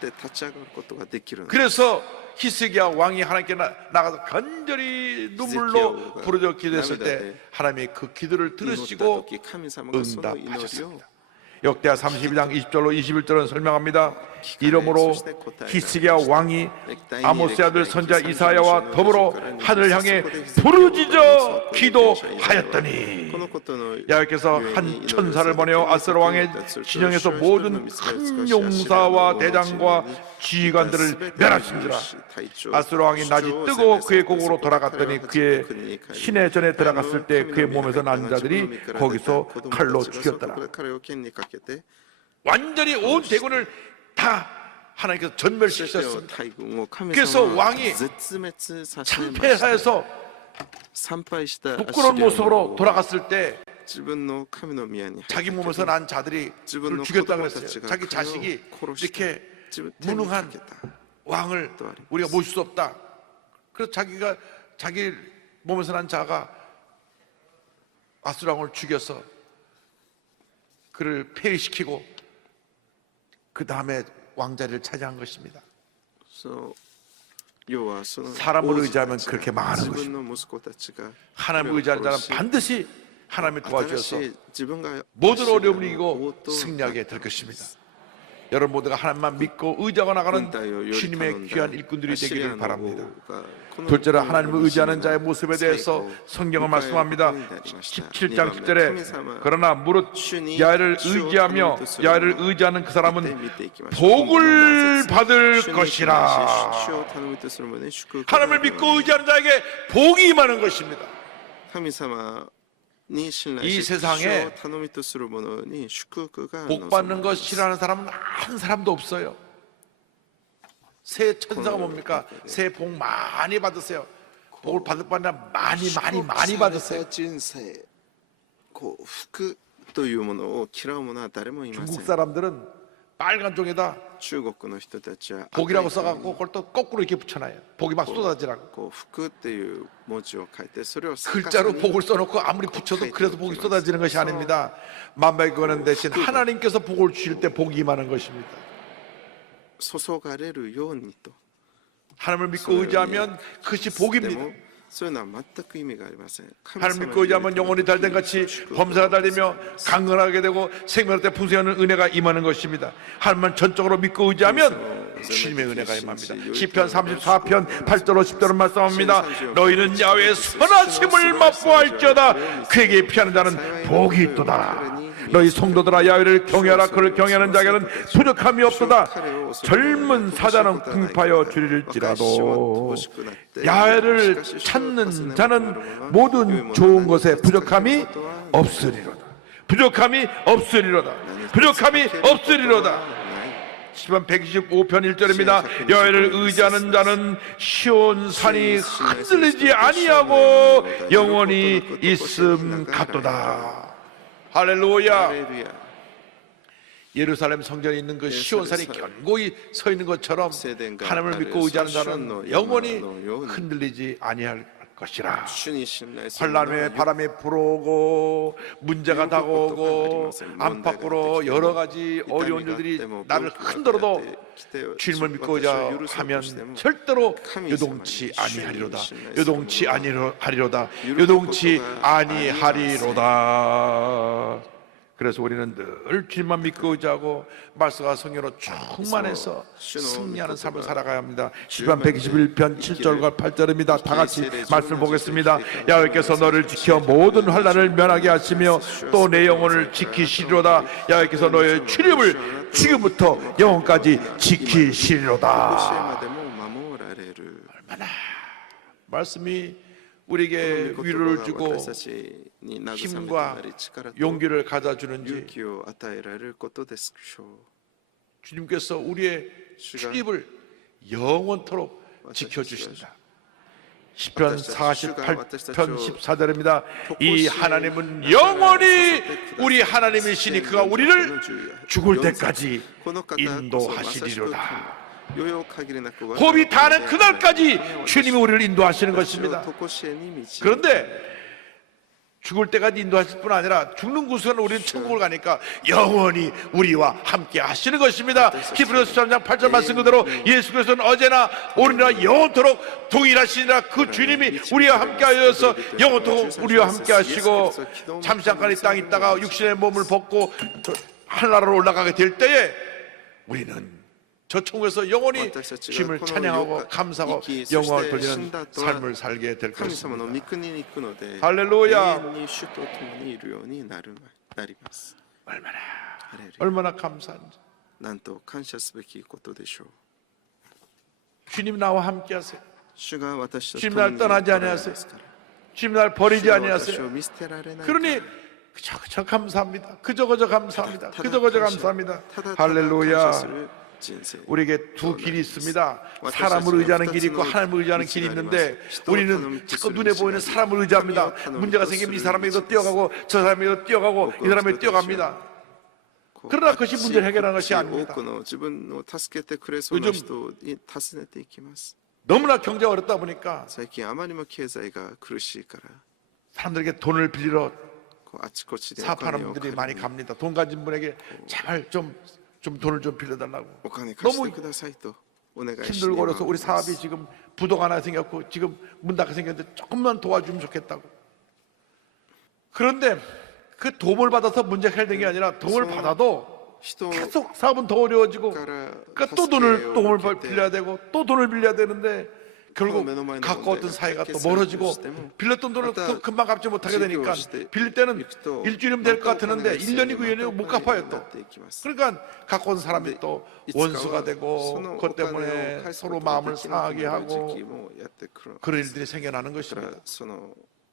그래서 히스기야 왕이 하나님께 나가서 간절히 눈물로 부르짖어 기도했을 때 하나님이 그 기도를 들으시고 응답하셨습니다. 역대하 32장 20절로 21절은 설명합니다. 이러므로 히스기야 왕이 아모스의 아들 선지자 이사야와 더불어 하늘을 향해 부르짖어 기도하였더니 야훼께서 한 천사를 보내어 아수르 왕의 진영에서 모든 큰 용사와 대장과 지휘관들을 멸하신지라. 아수르 왕이 낮이 뜨고 그의 곡으로 돌아갔더니 그의 시내 전에 들어갔을 때 그의 몸에서 난 자들이 거기서 칼로 죽였더라. 완전히 온 대군을 다 하나님께서 전멸시켰습니다. 그래서 왕이 참패하여서 부끄러운 모습으로 돌아갔을 때 자기 몸에서 난 자들이 그를 죽였다고 했어요. 자기 자식이 이렇게 무능한 왕을 우리가 모실 수 없다. 그래서 자기 몸에서 난 자가 아수르 왕을 죽여서 그를 폐위시키고 그 다음에 왕자리를 차지한 것입니다. 사람을 의지하면 그렇게 망하는 것입니다. 하나님을 의지하는 자는 반드시 하나님이 도와주셔서 모든 어려움을 이기고 승리하게 될 것입니다. 여러분 모두가 하나님만 믿고 의지하고 나가는 주님의 귀한 일꾼들이 되기를 바랍니다. 둘째로 하나님을 의지하는 자의 모습에 대해서 성경은 말씀합니다. 17장 10절에 그러나 무릇 야훼를 의지하며 야훼를 의지하는 그 사람은 복을 받을 것이라. 하나님을 믿고 의지하는 자에게 복이 임하는 것입니다. 神様に信頼 이 し、 세상에 主を頼みとする者に祝福が 복 받는 것 싫어하는 사람은 한 사람도 없어요. 새해 천사가 뭡니까? 새해 복 많이 받으세요. 복을 받을 바나 많이 받으세요. 人生幸福というものを嫌う者は誰もいませ 중국 ん。 사람들은 빨간 종에다 中国の人たちは 복이라고 써갖고 그걸 또 거꾸로 이렇게 붙여놔요. 복이 막 쏟아지라고. こう福っていう文字を書いてそれを逆さ 글자로 に 복을 써놓고 아무리 붙여도 그래서 복이 쏟아지는 것이 아닙니다. 만박의 구원은 대신 하나님께서 복을 주실 때 복이 임하는 것입니다. 注がれるようにと。 하나님을 믿고 의지하면 그것이 で 복입니다. もそういうのは全く意味がありません。 하나님 믿고 의지하면 영혼이 달된 같이 범사가 달리며 강건하게 되고 생명할 때 풍성한 은혜가 임하는 것입니다. 하나님만 전적으로 믿고 의지하면 주님의 은혜가 임합니다. 시편 34편 8절로 10절은 말씀합니다. 너희는 야훼의 선하심을 맛보할지어다. 그에게 피하는 자는 복이 있도다. 너희 성도들아 야훼를 경외하라. 그를 경외하는 자에게는 부족함이 없도다. 젊은 사자는 궁파여 줄일지라도 야훼를 찾는 자는 모든 좋은 것에 부족함이 없으리로다. 부족함이 없으리로다. 부족함이 없으리로다. 시편 125편 1절입니다. 야훼를 의지하는 자는 시온 산이 흔들리지 아니하고 영원히 있음 같도다. 할렐루야. 할렐루야. 예루살렘 성전에 있는 그 시온산이 견고히 서 있는 것처럼 하나님을 믿고 의지하는 자는 영원히 흔들리지 아니할 것이라. 主に信頼する 환란 후에 바람이 불어오고 문제가 다가오고 안팎으로 여러 가지 어려운 일들이 나를 흔들어도 주님을 믿고 의지하면 절대로 요동치 아니하리로다. 요동치 아니하리로다. 요동치 아니하리로다. 그래서 우리는 늘 주님만 믿고 의지하고 말씀과 성령으로 충만해서 승리하는 삶을 살아가야 합니다. 시편 121편 7절과 8절입니다. 다 같이 말씀을 보겠습니다. 야훼께서 너를 지켜 모든 환난을 면하게 하시며 또 내 영혼을 지키시리로다. 야훼께서 너의 출입을 지금부터 영혼까지 지키시리로다. 말씀이 우리에게 위로를 주고 힘과 용기를 가져주는지 주님께서 우리의 출입을 영원토록 지켜주신다. 시편 48편 14절입니다. 이 하나님은 영원히 우리 하나님이시니 그가 우리를 죽을 때까지 인도하시리로다. 호흡이 다하는 그날까지 주님이 우리를 인도하시는 것입니다. 그런데 죽을 때까지 인도하실 뿐 아니라 죽는 그 순간 우리는 천국을 가니까 영원히 우리와 함께 하시는 것입니다. 히브리서 13장 8절 말씀 그대로 예수 그리스도는 어제나 오늘이나 영원토록 동일하시니라. 그 주님이 우리와 함께 하여서 영원토록 우리와 함께 하시고 잠시 잠깐 이 땅에 있다가 육신의 몸을 벗고 하늘나라로 올라가게 될 때에 우리는 저 천국에서 영원히 주님을 찬양하고 감사하고 영광을 돌리는 삶을 살게 될 것입니다. 할렐루야. 얼마나 감사한지. 주님 나와 함께 하세요. 주님 날 떠나지 아니하세요. 주님 날 버리지 아니하세요. 그러니 그저 감사합니다. 그저 감사합니다. 그저 감사합니다. 할렐루야. 우리에게 두 길이 있습니다. 사람을 의지하는 길이 있고 하나님을 의지하는 길이 있는데 우리는 자꾸 눈에 보이는 사람을 의지합니다. 문제가 생기면 이 사람에게도 뛰어가고 저 사람에게도 뛰어가고 이 사람에게 뛰어갑니다. 그러나 그것이 문제를 해결하는 것이 아닙니다. 요즘 너무나 경제가 어렵다 보니까 사람들에게 돈을 빌리러 사업하는 분들이 많이 갑니다. 돈 가진 분에게 제발 좀 돈을 좀 빌려달라고. 너무 힘들고 어려서 우리 사업이 지금 부도가 하나 생겼고 지금 문 닫게 생겼는데 조금만 도와주면 좋겠다고. 그런데 그 도움을 받아서 문제가 해결된 게 아니라 도움을 받아도 계속 사업은 더 어려워지고 그러니까 또 돈을 빌려야 되고 또 돈을 빌려야 되는데 결국 가까웠던 사이가 또 멀어지고 빌렸던 돈을 또 금방 갚지 못하게 되니까 빌릴 때는 일주일이면 될 것 같았는데 1년이고 2년이고 못 갚아요 또. 그러니까 가까운 사람이 또 원수가 되고 그것 때문에 서로 마음을 상하게 하고 그런 일들이 생겨나는 것입니다.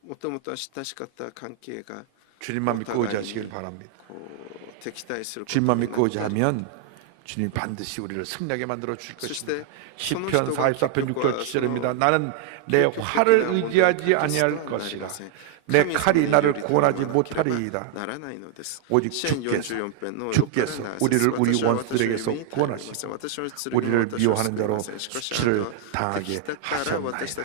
もともとは親しかった関係が 주님만 믿고 의지하시길 바랍니다. こう敵対することに 주님만 な 믿고 る 의지하면 주님 반드시 우리를 승리하게 만들어 주실 것입니다. 시편 시편 44편 6절 7절입니다. 나는 내 활을 의지하지 아니할 것이라. 내 칼이 나를 구원하지 못하리이다. 오직 주께서 우리를 우리 원수들에게서 구원하시고 우리를 미워하는 자로 수치를 당하게 하셨나이다.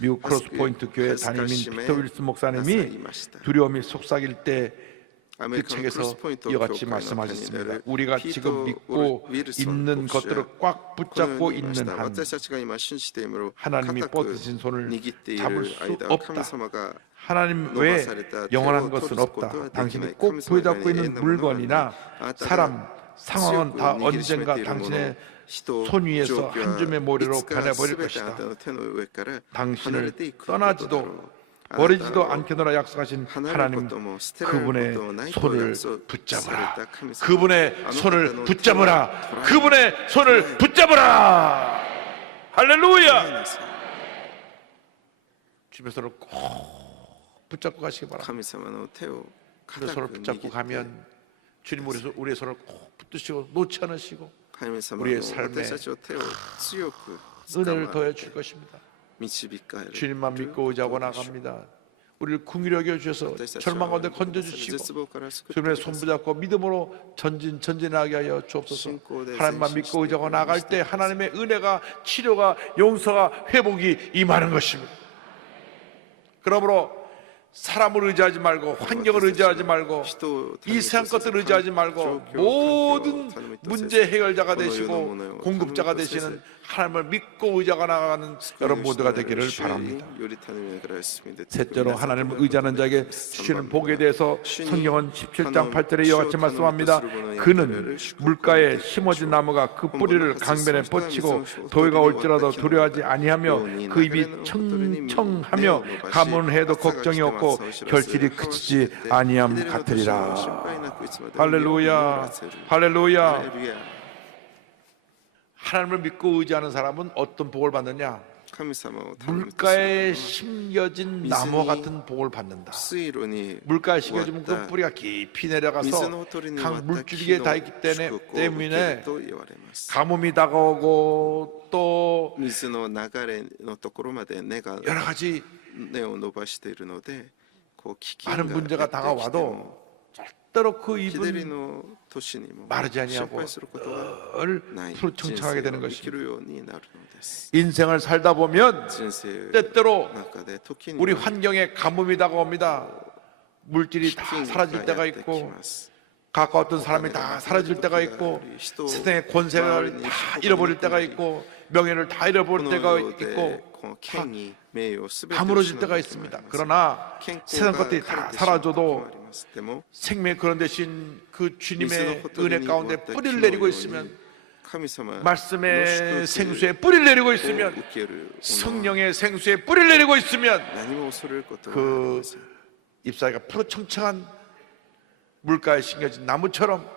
미국 크로스포인트 교회 담임인 피터 윌슨 목사님이 두려움이 속삭일 때 그 책에서 이와 같이 말씀하셨습니다. 우리가 지금 믿고 있는 것들을 꽉 붙잡고 있는 한 하나님이 뻗으신 손을 잡을 수 없다. 하나님 외에 영원한 것은 없다. 당신이 꼭 부여잡고 있는 물건이나 사람, 상황은 다 언젠가 당신의 손 위에서 한 줌의 모래로 변해버릴 것이다. 당신을 떠나지도 버리지도 않겠노라 약속하신 하나님, 그분의 손을 붙잡으라. 그분의 손을 붙잡으라. 그분의 손을 붙잡으라. 할렐루야. 주님의 손을 꼭 붙잡고 가시기 바랍니다. 주님의 손을 붙잡고 가면 주님 우리의 손을 꼭 붙드시고 놓지 않으시고 우리의 삶에 은혜를 더해 줄 것입니다. 주님만 믿고 의지하고 나갑니다. 우리를 긍휼히 여겨주셔서 절망 가운데 건져주시고 주님의 손 붙잡고 믿음으로 전진하게 하여 주옵소서. 하나님만 믿고 의지하고 나갈 때 하나님의 은혜가, 치료가, 용서가, 회복이 임하는 것입니다. 그러므로 사람을 의지하지 말고, 환경을 의지하지 말고, 이 세상 것들을 의지하지 말고, 모든 문제 해결자가 되시고 공급자가 되시는 하나님을 믿고 의지하고 나가는 여러분 모두가 되기를 바랍니다. 셋째로 하나님을 의지하는 자에게 주시는 복에 대해서 성경은 17장 8절에 이와 같이 말씀합니다. 그는 물가에 심어진 나무가 그 뿌리를 강변에 뻗치고 더위가 올지라도 두려워하지 아니하며 그 입이 청청하며 가뭄을 해도 걱정이 없고 결실이 그치지 아니함 같으리라. 할렐루야, 할렐루야. 하나님을 믿고 의지하는 사람은 어떤 복을 받느냐? 물가에 심겨진 나무 같은 복을 받는다. 물가에 심겨진 그 뿌리가 깊이 내려가서 강 물줄기에 닿기 때문에 가뭄이 다가오고 또 여러 가지 많은 문제가 다가와도 절대로 그 입은 마르지 아니하고 늘 푸르청청하게 되는 것입니다. 인생을 살다 보면 때때로 우리 환경에 가뭄이 다가옵니다. 물질이 다 사라질 때가 있고 가까웠던 사람이 다 사라질 때가 있고 세상의 권세를 다 잃어버릴 때가 있고 명예를 다 잃어버릴 때가 있고 가물어질 때가 있습니다. 그러나 세상 것들이 다 사라져도 생명 그런 대신 그 주님의 은혜 가운데 뿌리를 내리고 있으면, 말씀의 생수에 뿌리를 내리고 있으면, 성령의 생수에 뿌리를 내리고 있으면 그 잎사귀가 푸르청청한 물가에 심겨진 나무처럼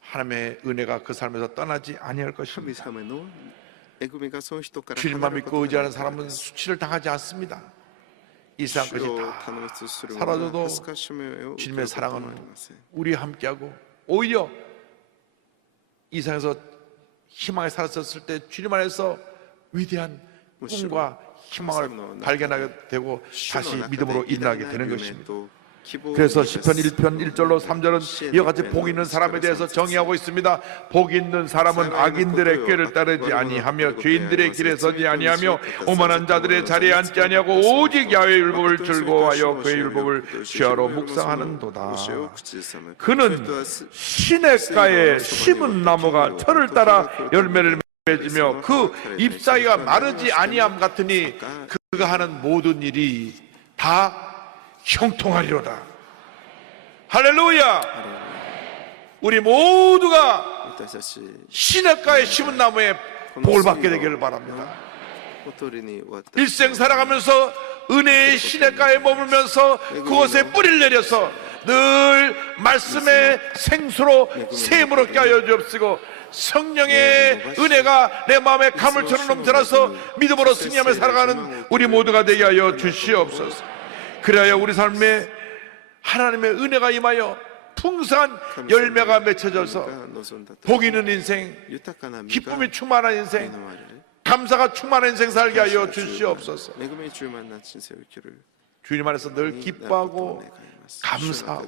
하나님의 은혜가 그 삶에서 떠나지 아니할 것입니다. 주님만 믿고 의지하는 사람은 수치를 당하지 않습니다. 이 세상 것이 다 사라져도 주님의 사랑은 우리와 함께하고, 오히려 이 세상에서 희망에 살았었을 때 주님 안에서 위대한 꿈과 희망을 발견하게 되고 다시 믿음으로 일어나게 되는 것입니다. 그래서 시편 1편 1절로 3절은 이와 같이 복 있는 사람에 대해서 정의하고 있습니다. 복 있는 사람은 악인들의 꾀를 따르지 아니하며 죄인들의 길에 서지 아니하며 오만한 자들의 자리에 앉지 아니하고 오직 야훼의 율법을 즐거워하여 그의 율법을 주야로 묵상하는도다. 그는 시냇가에 심은 나무가 철을 따라 열매를 맺으며 그 잎사귀가 마르지 아니함 같으니 그가 하는 모든 일이 다 형통하리로다. 할렐루야. 우리 모두가 시냇가에 심은 나무에 복을 받게 되기를 바랍니다. 일생 살아가면서 은혜의 시냇가에 머물면서 그곳에 뿌리를 내려서 늘 말씀의 생수로 샘을 얻게 하여 주옵시고 성령의 은혜가 내 마음에 가물처럼 넘쳐나서 믿음으로 승리하며 살아가는 우리 모두가 되게 하여 주시옵소서. 그래야 우리 삶에 하나님의 은혜가 임하여 풍성한 열매가 맺혀져서 복 있는 인생, 기쁨이 충만한 인생, 감사가 충만한 인생 살게 하여 주시옵소서. 주님 안에서 늘 기뻐하고 감사하고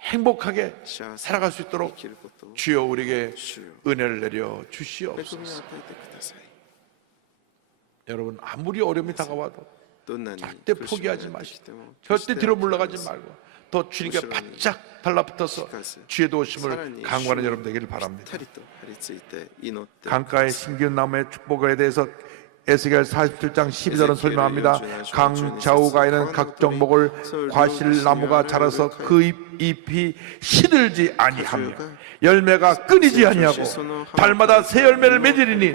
행복하게 살아갈 수 있도록 주여 우리에게 은혜를 내려 주시옵소서. 여러분, 아무리 어려움이 다가와도 절대 포기하지 마시고 절대 뒤로 물러가지 말고 더 주님께 바짝 달라붙어서 주의 도우심을 강구하는 여러분 되기를 바랍니다. 강가의 심기운 나무의 축복에 대해서 에스겔 47장 12절은 설명합니다. 강 좌우가에는 각종 목을 과실 나무가 자라서 그 잎이 시들지 아니하며 열매가 끊이지 아니하고 달마다 새 열매를 맺으리니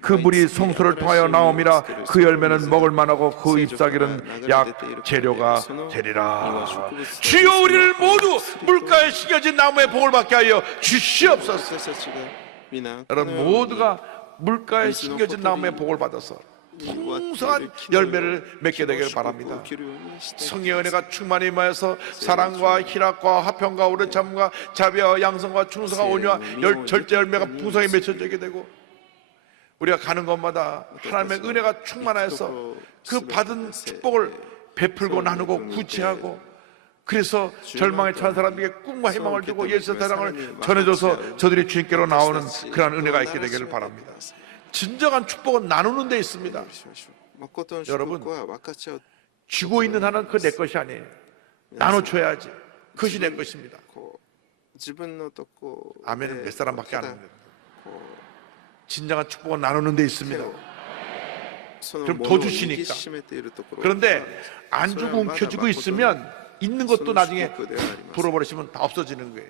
그 물이 송수를 통하여 나옴이라. 그 열매는 먹을 만하고 그 잎사귀는 약 재료가 되리라. 주여 우리를 모두 물가에 심겨진 나무의 복을 받게 하여 주시옵소서. 여러분 모두가 물가에 심겨진 나무의 복을 받아서 풍성한 열매를 맺게 되기를 바랍니다. 성령의 은혜가 충만히 임하여서 사랑과 희락과 화평과 오래참과 자비와 양성과 충성과 온유와 절제 열매가 풍성히 맺혀지게 되고 우리가 가는 곳마다 하나님의 은혜가 충만하여서 그 받은 축복을 베풀고 나누고 구체하고 그래서 절망에 처한 사람에게 꿈과 희망을 주고 예수의 사랑을 전해줘서 저들이 주님께로 나오는 그러한 은혜가 있게 되기를 바랍니다. 진정한 축복은 나누는 데 있습니다. 여러분, 쥐고 있는 한은 그거 내 것이 아니에요. 나눠줘야지. 그것이 내 것입니다. 아멘은 몇 사람밖에 안 합니다. 진정한 축복은 나누는 데 있습니다. 그럼 더 주시니까. 그런데 안 주고 움켜쥐고 있으면 있는 것도 나중에 불어버리시면 다 없어지는 거예요.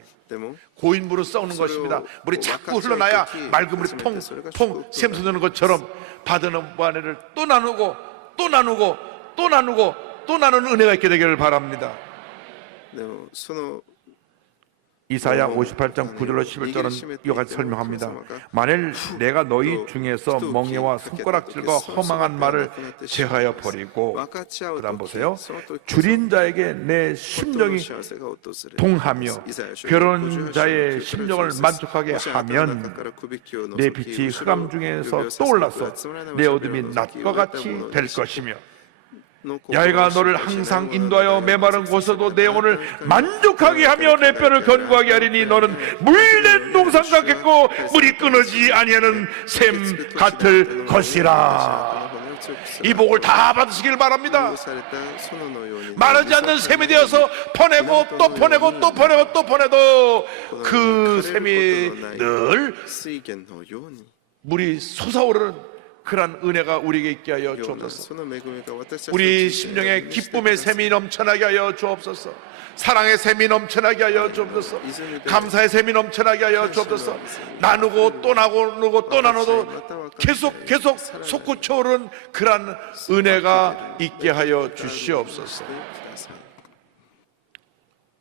고인물은 썩는 것입니다. 물이 자꾸 흘러나야 맑은 물이 퐁퐁 샘솟는 것처럼 받은 은혜를 또 나누고 또 나누고 또 나누고 또 나누는 은혜가 있게 되기를 바랍니다. 이사야 58장 9절로 11절은 이와 같이 설명합니다. 만일 내가 너희 중에서 멍에와 손가락질과 허망한 말을 제하여 버리고, 그 다음 보세요. 줄인 자에게 내 심령이 동하며 괴로운 자의 심령을 만족하게 하면 내 빛이 흑암 중에서 떠올라서 내 어둠이 낮과 같이 될 것이며 야훼가 너를 항상 인도하여 메마른 곳에서도 내 영혼을 만족하게 하며 내 뼈를 견고하게 하리니 너는 물된 동산 같겠고 물이 끊어지지 아니하는 샘 같을 것이라. 이 복을 다 받으시길 바랍니다. 마르지 않는 샘이 되어서 퍼내고 또 퍼내고 또 퍼내고 또 퍼내도 그 샘이 늘 물이 솟아오르는 그러한 은혜가 우리에게 있게 하여 주옵소서. 우리 심령에 기쁨의 샘이 넘쳐나게 하여 주옵소서. 사랑의 샘이 넘쳐나게 하여 주옵소서. 감사의 샘이 넘쳐나게 하여 주옵소서. 나누고 또 나누고 또 나눠도 계속 솟구쳐 오르는 그러한 은혜가 있게 하여 주시옵소서.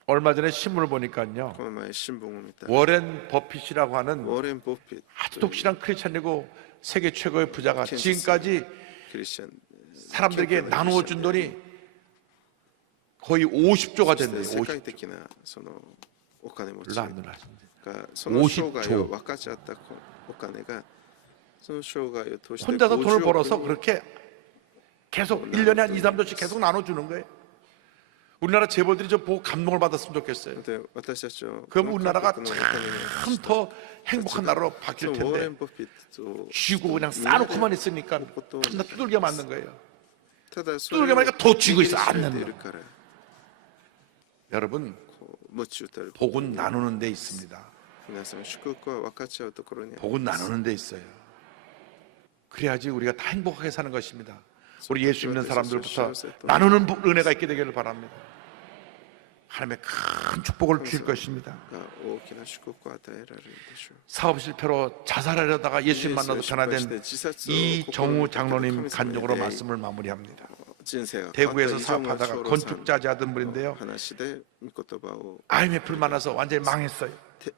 얼마 전에 신문을 보니까요, 워렌 버핏이라고 하는 아주 독실한 크리스찬이고 세계 최고의 부자가 지금까지 사람들에게 나누어 준 돈이 거의 50조가 된대요. 50조. 별로 안 늘어나신대. 50조. 혼자서 돈을 벌어서 그렇게 계속 1년에 한 2, 3조씩 계속 나눠주는 거예요. 우리나라 재벌들이 저 보고 감동을 받았으면 좋겠어요. 그럼 우리나라가 참 더 행복한 나라로 바뀔 텐데 쥐고 그냥 싸놓고만 있으니까 존나 두들겨 맞는 거예요. 두들겨 맞으니까 더 쥐고 있어. 안 나는 거. 여러분, 복은 나누는 데 있습니다. 복은 나누는 데 있어요. 그래야지 우리가 다 행복하게 사는 것입니다. 우리 예수 믿는 사람들부터 나누는 은혜가 있게 되기를 바랍니다. 하나님의 큰 축복을 주실 것입니다. 사업 실패로 자살하려다가 예수님 만나서 전화된 이정우 장로님 간증으로 말씀을 마무리합니다. 대구에서 사업하다가 건축자재 하던 분인데요, IMF를 만나서 완전히 망했어요.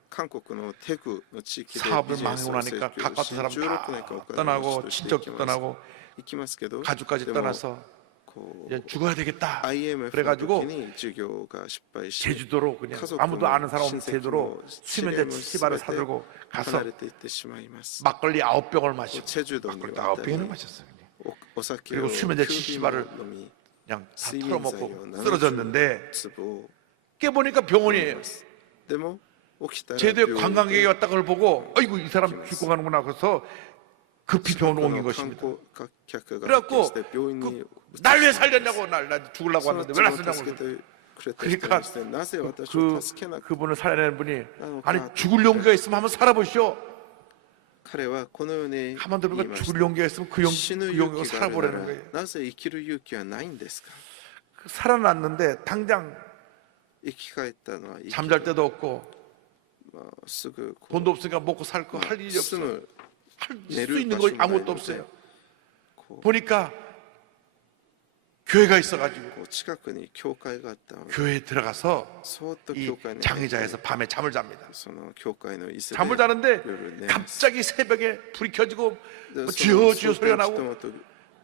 韓国のテグの地域で 사업을 ビジネス 망하고 を成 나니까 功 가까운 し 사람 16年間お 다 金を 떠나고 取っていき 친척도 ます 떠나고 行きますけど 가족까지 でも 떠나서 こう 이제 죽어야 되겠다. IMF の 그래가지고 時に事業が失敗し 제주도로 그냥 가족 아무도 아는 사람 친척 없는 제주도로 수면제 친구들 70알을 스베테 사들고 가서 離れていってしまいます 막걸리 9병을 마시고 제주도 막걸리 渡り 9병을 마셨어요. 그냥. お酒 그리고 を 수면제 9 70알을 飲み 그냥 다 睡眠剤 털어먹고 を 쓰러졌는데 壺 깨보니까 병원이에요. でも起きたら 제주도에 病院 관광객이 で 왔다 그걸 보고 아이고 이 사람 죽고 가는구나 그래서 급히 병원을 옮긴 観 것입니다. 光客が 그래갖고 発見して病院に 날 왜 살렸냐고 날 죽으려고 その 왔는데 人 왜 を 났느냐고 助けてくれた人 그러니까 にしてなぜ私 그 を助けなく 그분을 살려내는 분이 나는 아니 다 죽을 용기가 있으면 한번 살아보시오. 彼はこのように 가만 言い 들어보니까 ました 죽을 용기가 있으면 그 死ぬ 용기로 勇気があるな 살아보라는 ら 거예요. なぜ生きる勇気はないんですか 살아났는데 당장 生き返ったのは生き 잠잘 데도 없고 まあすぐこ 돈도 없으니까 먹고 살 거 할 う 일이 없어. 住む 할 수 내를 있는 것이 마시면 아무것도 되는데 없어요. こう 보니까 교회가 있어가지고 こう近くに教会があったので 교회에 들어가서 そーっと 이 教会に入って 장의자에서 밤에 잠을 잡니다. その教会の椅子で 잠을 자는데 夜寝ます 갑자기 새벽에 불이 켜지고 で 뭐 その 쥐어 쥐어 소리가 人 나고 々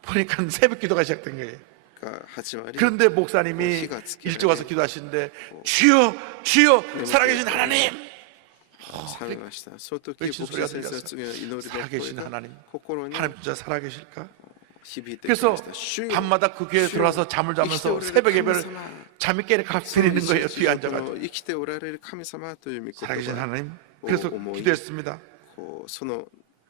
보니까 새벽 기도가 시작된 거예요. が始まり 그런데 목사님이 기가つけられ 일찍 와서 기도하시는데 주여 주여 살아계신 하나님 覚めましたその時 외친 牧 소리가 師先生の次の祈りの声 살아계신 が 하나님 心に 하나님 진짜 살아계실까? 響いてき 그래서 ました主よ 밤마다 그 교회에 들어와서 잠을 자면서 새벽 예배를 잠이 깨니까 드리는 거예요. 뒤에 앉아가지고 生きておられる神様という御言 살아계신 葉 하나님. 그래서 기도했습니다. こうその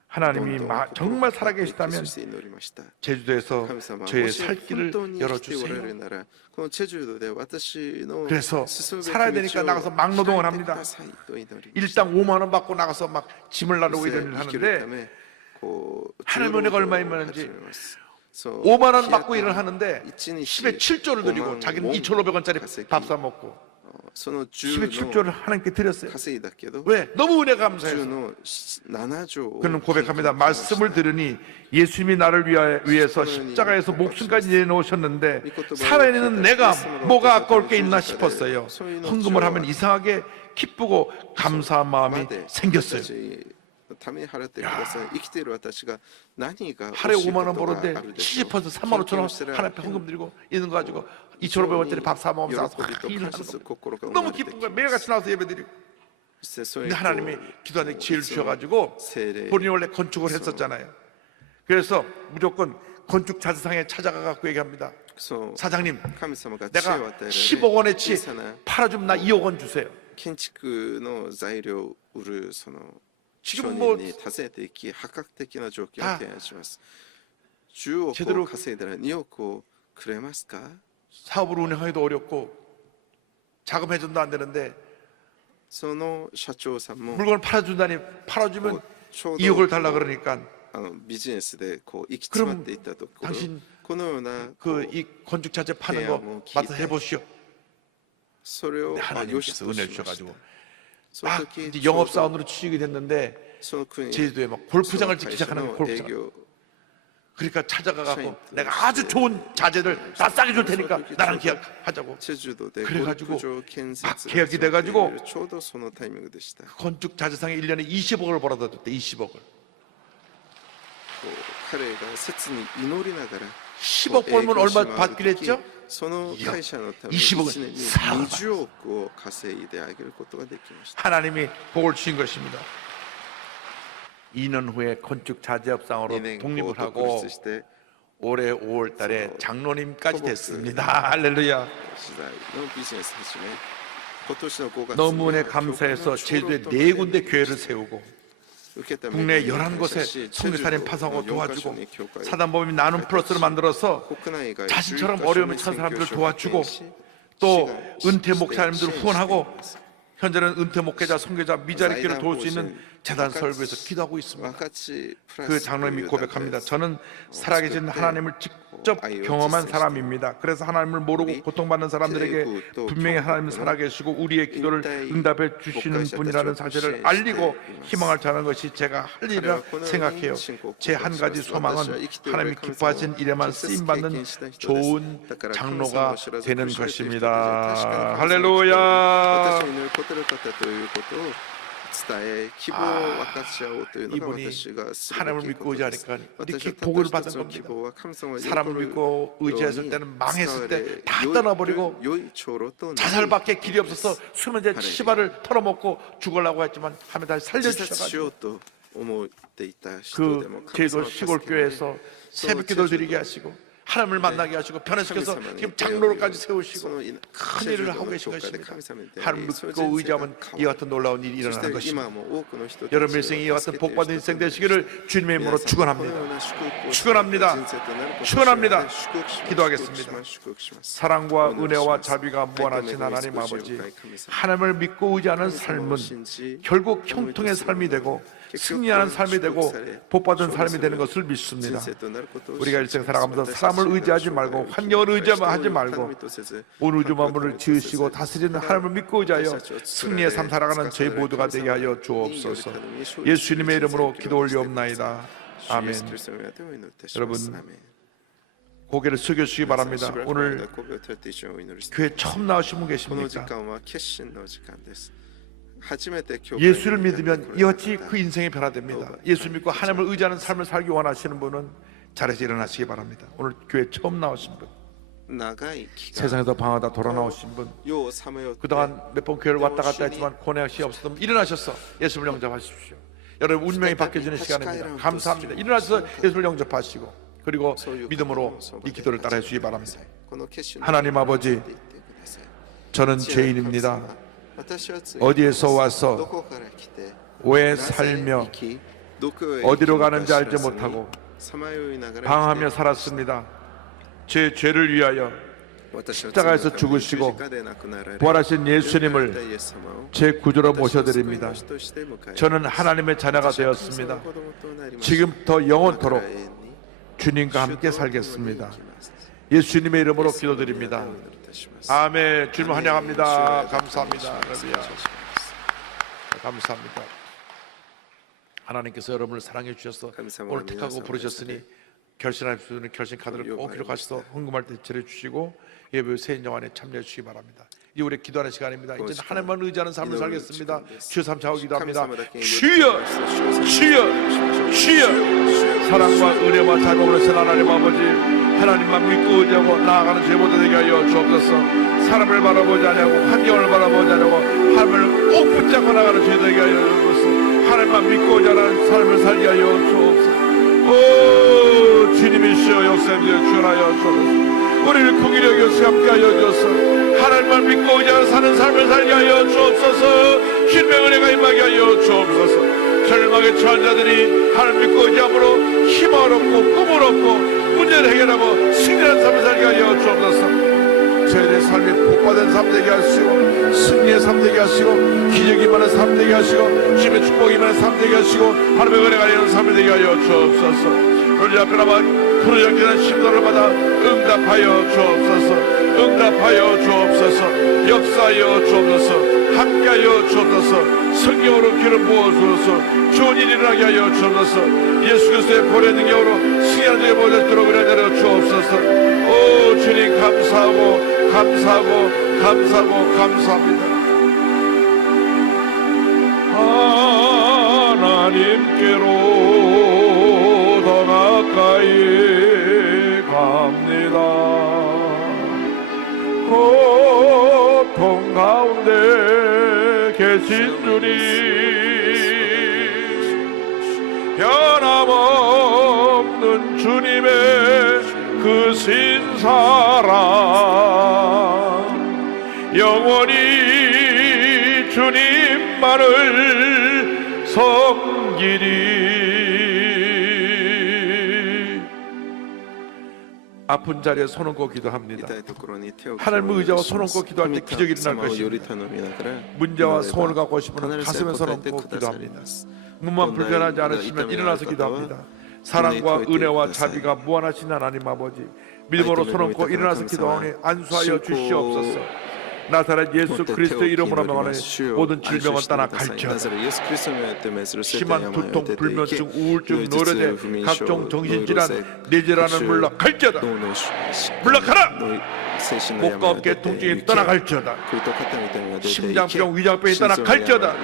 하나님이 どんどん 정말 そ 살아계시다면 して祈りました 제주도에서 神様 저의 もし 살 本 길을 当に生きておられ 열어주세요. るならこのチェジュ島で私の 그래서 進むべき 살아야 되니까 道を 나가서 막노동을 開いて 합니다. くださいと祈りました 일당 5만 원 받고 나가서 막 짐을 나르고 生 이런 일을 きるた 하는데 めこう 하나님 은혜가 얼마이면인지 始めます そう 5만 원 받고 일을 하는데 一日 10에 7조를 드리고 자기는 2,500원짜리 밥 사 먹고 その 10에 10 7조를 の 하나님께 드렸어요. 稼いだけど 왜? 너무 은혜 10 감사해서. の7条を 그는 고백합니다. 말씀을 들으니 예수님이 나를 위해서 십자가에서 목숨까지 내놓으셨는데 살아있는 내가 뭐가 아까울 게 있나 싶었어요. 헌금을 하면 이상하게 기쁘고 감사한 마음이 생겼어요. ために払ってください生きている私が何が 하루에 惜しい 5만 こ 원 とが 버는데 あるでしょう 70% 3만 5천 원 하나님께 헌금 드리고 있는 거 가지고 2,500원짜리 밥 사 먹으면서 일을 하는 거 너무 기쁜 거예요. 매일같이 나와서 예배 드리고 근데 하나님이 기도하는 지혜를 주셔가지고 본인이 원래 건축을 했었잖아요. 그래서 무조건 건축 자재상에 찾아가 갖고 얘기합니다. 사장님 神様が知恵 내가 を与えられ 10억 원어치 小さな 팔아주면 나 2억 원 주세요. 建築の材料を売るその 지금 商 뭐 人に訪ねていき破格的な条件をあ提案します10億 제대로 を稼いだら2億をくれますか 사업을 운영하기도 어렵고 자금 회전도 안 되는데 その社長さんも 물건을 팔아준다니 팔아주면 ちょう 2억을 ど 달라 그러니까 ビジネスでこう行き詰まっていったところ 당신 このような 그 이 건축 자재 파는 거 맡아 해보시오. それをよし 하나님께서 とし 은혜를 ました 주셔가지고 その 아 時 이제 영업사원으로 취직이 됐는데 その国 제주도에 막 골프장을 その 짓기 会社 시작하는 の 거예요. 営 골프장. 業 그러니까 찾아가갖고 샤인. 내가 아주 좋은 자재들 다 싸게 줄 테니까 나랑 계약하자고. チェジュ島でゴ 그래 ル 가지고 フ場建設 막 が 계약이 始まってい 돼 가지고 るちょうどそのタイミングでした 건축 자재상에 1년에 20억을 벌어다 줬대. 20억을. こう彼が切に祈りながら 10억 벌면 얼마 받기로 했죠? その会社のために 20억 1年に 사업 20億を稼いであげることができました 하나님이 복을 주신 것입니다. 2년 후에 건축 자재업상으로 2年後 독립을 独 하고 立して 올해 5월 달에 장로님까지 됐습니다. 할렐루야. 時代のビジネスを始め今年の5月 너무 은혜 감사해서 제주도에 4군데 교회를 세우고 국내 11곳에 선교사님 파송하고 도와주고 사단법인 나눔 플러스를 만들어서 자신처럼 어려움에 처한 사람들을 도와주고 또 은퇴 목사님들을 후원하고 현재는 은퇴 목회자, 선교자, 미자립교를 도울 수 있는 재단 설교에서 기도하고 있습니다. 그 장로님이 고백합니다. 저는 살아계신 하나님을 직접 경험한 사람입니다. 그래서 하나님을 모르고 고통받는 사람들에게 분명히 하나님은 살아계시고 우리의 기도를 응답해 주시는 분이라는 사실을 알리고 희망을 전하는 것이 제가 할 일이라 생각해요. 제 한 가지 소망은 하나님이 기뻐하신 일에만 쓰임받는 좋은 장로가 되는 것입니다. 할렐루야. 私を祈ることだったということを伝え希望を分かち合おうというのが 이분이 私がする 하나님을 べき 믿고 ことです 의지하니까 私 이렇게 はたった 복을 一 받은 つの希 겁니다. 望は神様が喜ぶ 사람을 믿고 의지했을 때는 망했을 때 다 良い 떠나버리고 良い長老となる 자살밖에 길이 없어서 수면제 치바를 털어먹고 죽으려고 했지만 하나님 다시 自殺しよ 살려주셔가지고 うと思っていた人でも 그 神 제도 様は 시골 助けられ 교회에서 새벽기도 드리게 하시고 하나님을 만나게 하시고 변화시켜서 지금 장로로까지 세우시고 큰 일을 하고 계신 것입니다. 하나님 믿고 의지하면 이와 같은 놀라운 일이 そし 일어나는 て 것입니다. 今も多くの人たち 여러분 일생이 이와 같은 복받은 인생 되시기를 주님의 이름으로 축원합니다. 축원합니다. 축원합니다. 기도하겠습니다. 사랑과 은혜와 자비가 무한하신 하나님 아버지, 하나님을 믿고 의지하는 삶은 결국 형통의 삶이 되고 승리하는 삶이 되고 복받은 삶이 되는 것을 믿습니다. 우리가 일생 살아가면서 사람을 의지하지 말고 환경을 의지하지 말고 온 우주 만물을 지으시고 다스리는 하나님을 믿고 의지하여 승리의 삶 살아가는 저희 모두가 되게 하여 주옵소서. 예수님의 이름으로 기도 올리옵나이다. 아멘. 여러분 고개를 숙여주시기 바랍니다. 오늘 교회 처음 나오신 분 この時 계십니까? 間は決心の時間です。初めて教会に 예수를 믿으면 이같이 그 인생이 변화됩니다. 예수 믿고 하나님을 의지하는 삶을 살기 원하시는 분은 자리에서 일어나시기 바랍니다. 오늘 교회 처음 나오신 분, 長い期間 세상에서 방황하다 돌아 나오신 분, 世をさまよって 그동안 몇 번 교회를 왔다 갔다 했지만 고뇌학시 없었던 일어나셔서 예수를 영접하십시오. 여러분 운명이 바뀌어지는 시간입니다. 감사합니다. 일어나셔서 예수를 영접하시고 그리고 믿음으로 이 기도를 따라해 주시기 바랍니다. この決心の 하나님 아버지, 저는 죄인입니다. 어디에서 와서 どこから来て 왜 살며 어디로 가는지 알지 못하고 방황하며 살았습니다. 제 죄를 위하여 십자가에서 죽으시고 부활하신 예수님을 제 구주로 모셔드립니다. 저는 하나님의 자녀가 되었습니다. 지금부터 영원토록 주님과 함께 살겠습니다. 예수님의 이름으로 기도드립니다. 아멘. 주님 환영합니다. 감사합니다. 할렐루야. 감사합니다. 하나님께서 여러분을 사랑해 주셔서 오늘 택하고 부르셨으니 결신할 수 있는 결신 카드를 꼭 기록하셔서 헌금할 때 제출해 주시고 예배 새 인정 안에 참여해 주시기 바랍니다. 이제 우리 기도하는 시간입니다. 이제 하나님만 의지하는 삶을 살겠습니다. 주여 삼차고 기도합니다. 주여, 주여, 주여. 사랑과 은혜와 자비가 오르신 하나님 아버지, 하나님만 믿고 의지하고 나아가는 죄보다 되게 하여 주옵소서. 사람을 바라보지 않냐고 환경을 바라보지 않냐고 하나님을 꼭 붙잡고 나가는 죄 되게 하여 주옵소서. 하나님만 믿고 의지하는 삶을 살게 하여 주옵소서. 오 주님이시여 역사님이여 주하여 주옵소서. 우리를 긍휼히 여기서 함께 하여 주옵소서. 하나님만 믿고 의지하는 사는 삶을 살게 하여 주옵소서. 주님의 은혜가 임하게 하여 주옵소서. 절망에 처한 자들이 하나님 믿고 의지함으로 희망을 얻고 꿈을 얻고 문제를 해결하고 승리하는 삶을 살게 하여 주옵소서. 저희들의 삶이 복받은 삶 되게 하시고 승리의 삶 되게 하시고 기적이 많은 삶 되게 하시고 주님의 축복이 많은 삶 되게 하시고 하나님의 은혜가 있는 삶이 되게 하여 주옵소서. 우리 앞에나마 부르짖는 심도를 받아 응답하여 주옵소서. 응답하여 주옵소서. 역사하여 주옵소서. 함께하여 주옵소서. 성령으로 귀를 부어주옵소서. 좋은 일이 일어나게 하여 주옵소서. 예수 그리스도의 보혈의 능력으로 승리하는 자의 보좌로 내려 주옵소서. 오 주님 감사하고 감사하고 감사하고 감사합니다. 하나님께로 더 가까이 갑니다. 고통 가운데 계신 주님, 변함없는 주님의 그 신사랑 영원히 주님만을 섬기리. 아픈 자리에 손 얹고 기도합니다. 하나님을 의지하고 손 얹고 기도할 때 기적이 일어날 것입니다. 문제와 소원을 갖고 오시면 가슴에 손 얹고 기도합니다. 몸만 불편하지 않으시면 일어나서 기도합니다. 사랑과 은혜와 자비가 무한하신 하나님 아버지, 믿음으로 손 얹고 일어나서 기도하니 안수하여 주시옵소서. 나사렛 예수 もって手を 그리스도 祈り 이름으로 ま 명하는 す。主を 모든 愛し 질병은 てくだ 떠나 さい。ナ 갈지어다. ザレイエスキリストによって召する生体 심한 病を 두통, 出ていけ 불면증, 良い 우울증, 頭痛 노래대 不眠症 각종 ノイロー 정신질환, ゼ 뇌질환은 물러갈지어다. 脳の疾患 물러가라! 脳精神の病 목과 が 어깨 出てい 통증이 け 떠나갈지어다. 首と肩の痛みが出ていけ 심장병, 위장병이 心臓の病 떠나갈지어다.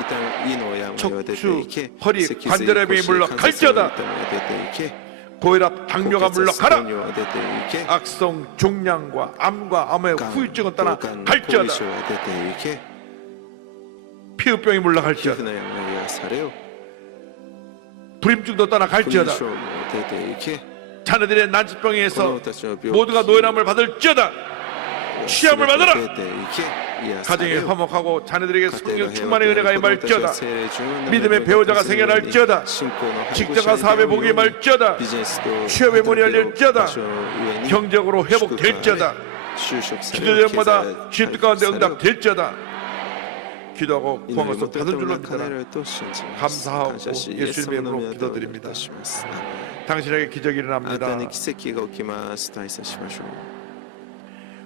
胃の病が出てい 척추, け 허리, 脊髄 관절의 병이 腰関節の 물러갈지어다. 痛みが出ていけ 고혈압, 당뇨가 高血圧糖 물러가라. 尿が出ていけ 악성 종양과 암과 암의 がん 후유증은 とがんの後遺 떠나갈지어다. 症が出ていけ 피부병이 皮膚 물러갈지어다. の病が癒されよ 불임증도 不妊 떠나갈지어다. 症も出ていけ 자녀들의 子 난치병에서 供たちの病気 모두가 노예함을 받을지어다. 취함을 받아라. 出ていけ癒さ 가정이 れよ 화목하고 자녀들에게 家庭 성령 が平和 충만의 은혜가 で子供たち 임할지어다. が聖霊充満な 믿음의 恵み 배우자가 が 생겨날지어다. 信仰の保護者 직장과 に 사업의 出るよう 복이 に 임할지어다. ビジネスと 취업의 문이 働きの 열릴지어다. 場所の上に 경제적으로 회복될지어다. 就職され 기도 よ 제목마다 経済 기도 가운데 回復されよ 응답될지어다. 기도하고 祈り 구한 も 것을 と 받을 も 줄로 な叶えら 믿어라. れると信じます 감사하고 感謝しイエ 예수님의 ス様の 이름으로 皆でお祈りい 기도드립니다. たします 당신에게 기적이 あなた 일어납니다. に奇跡が起きますと挨拶しましょう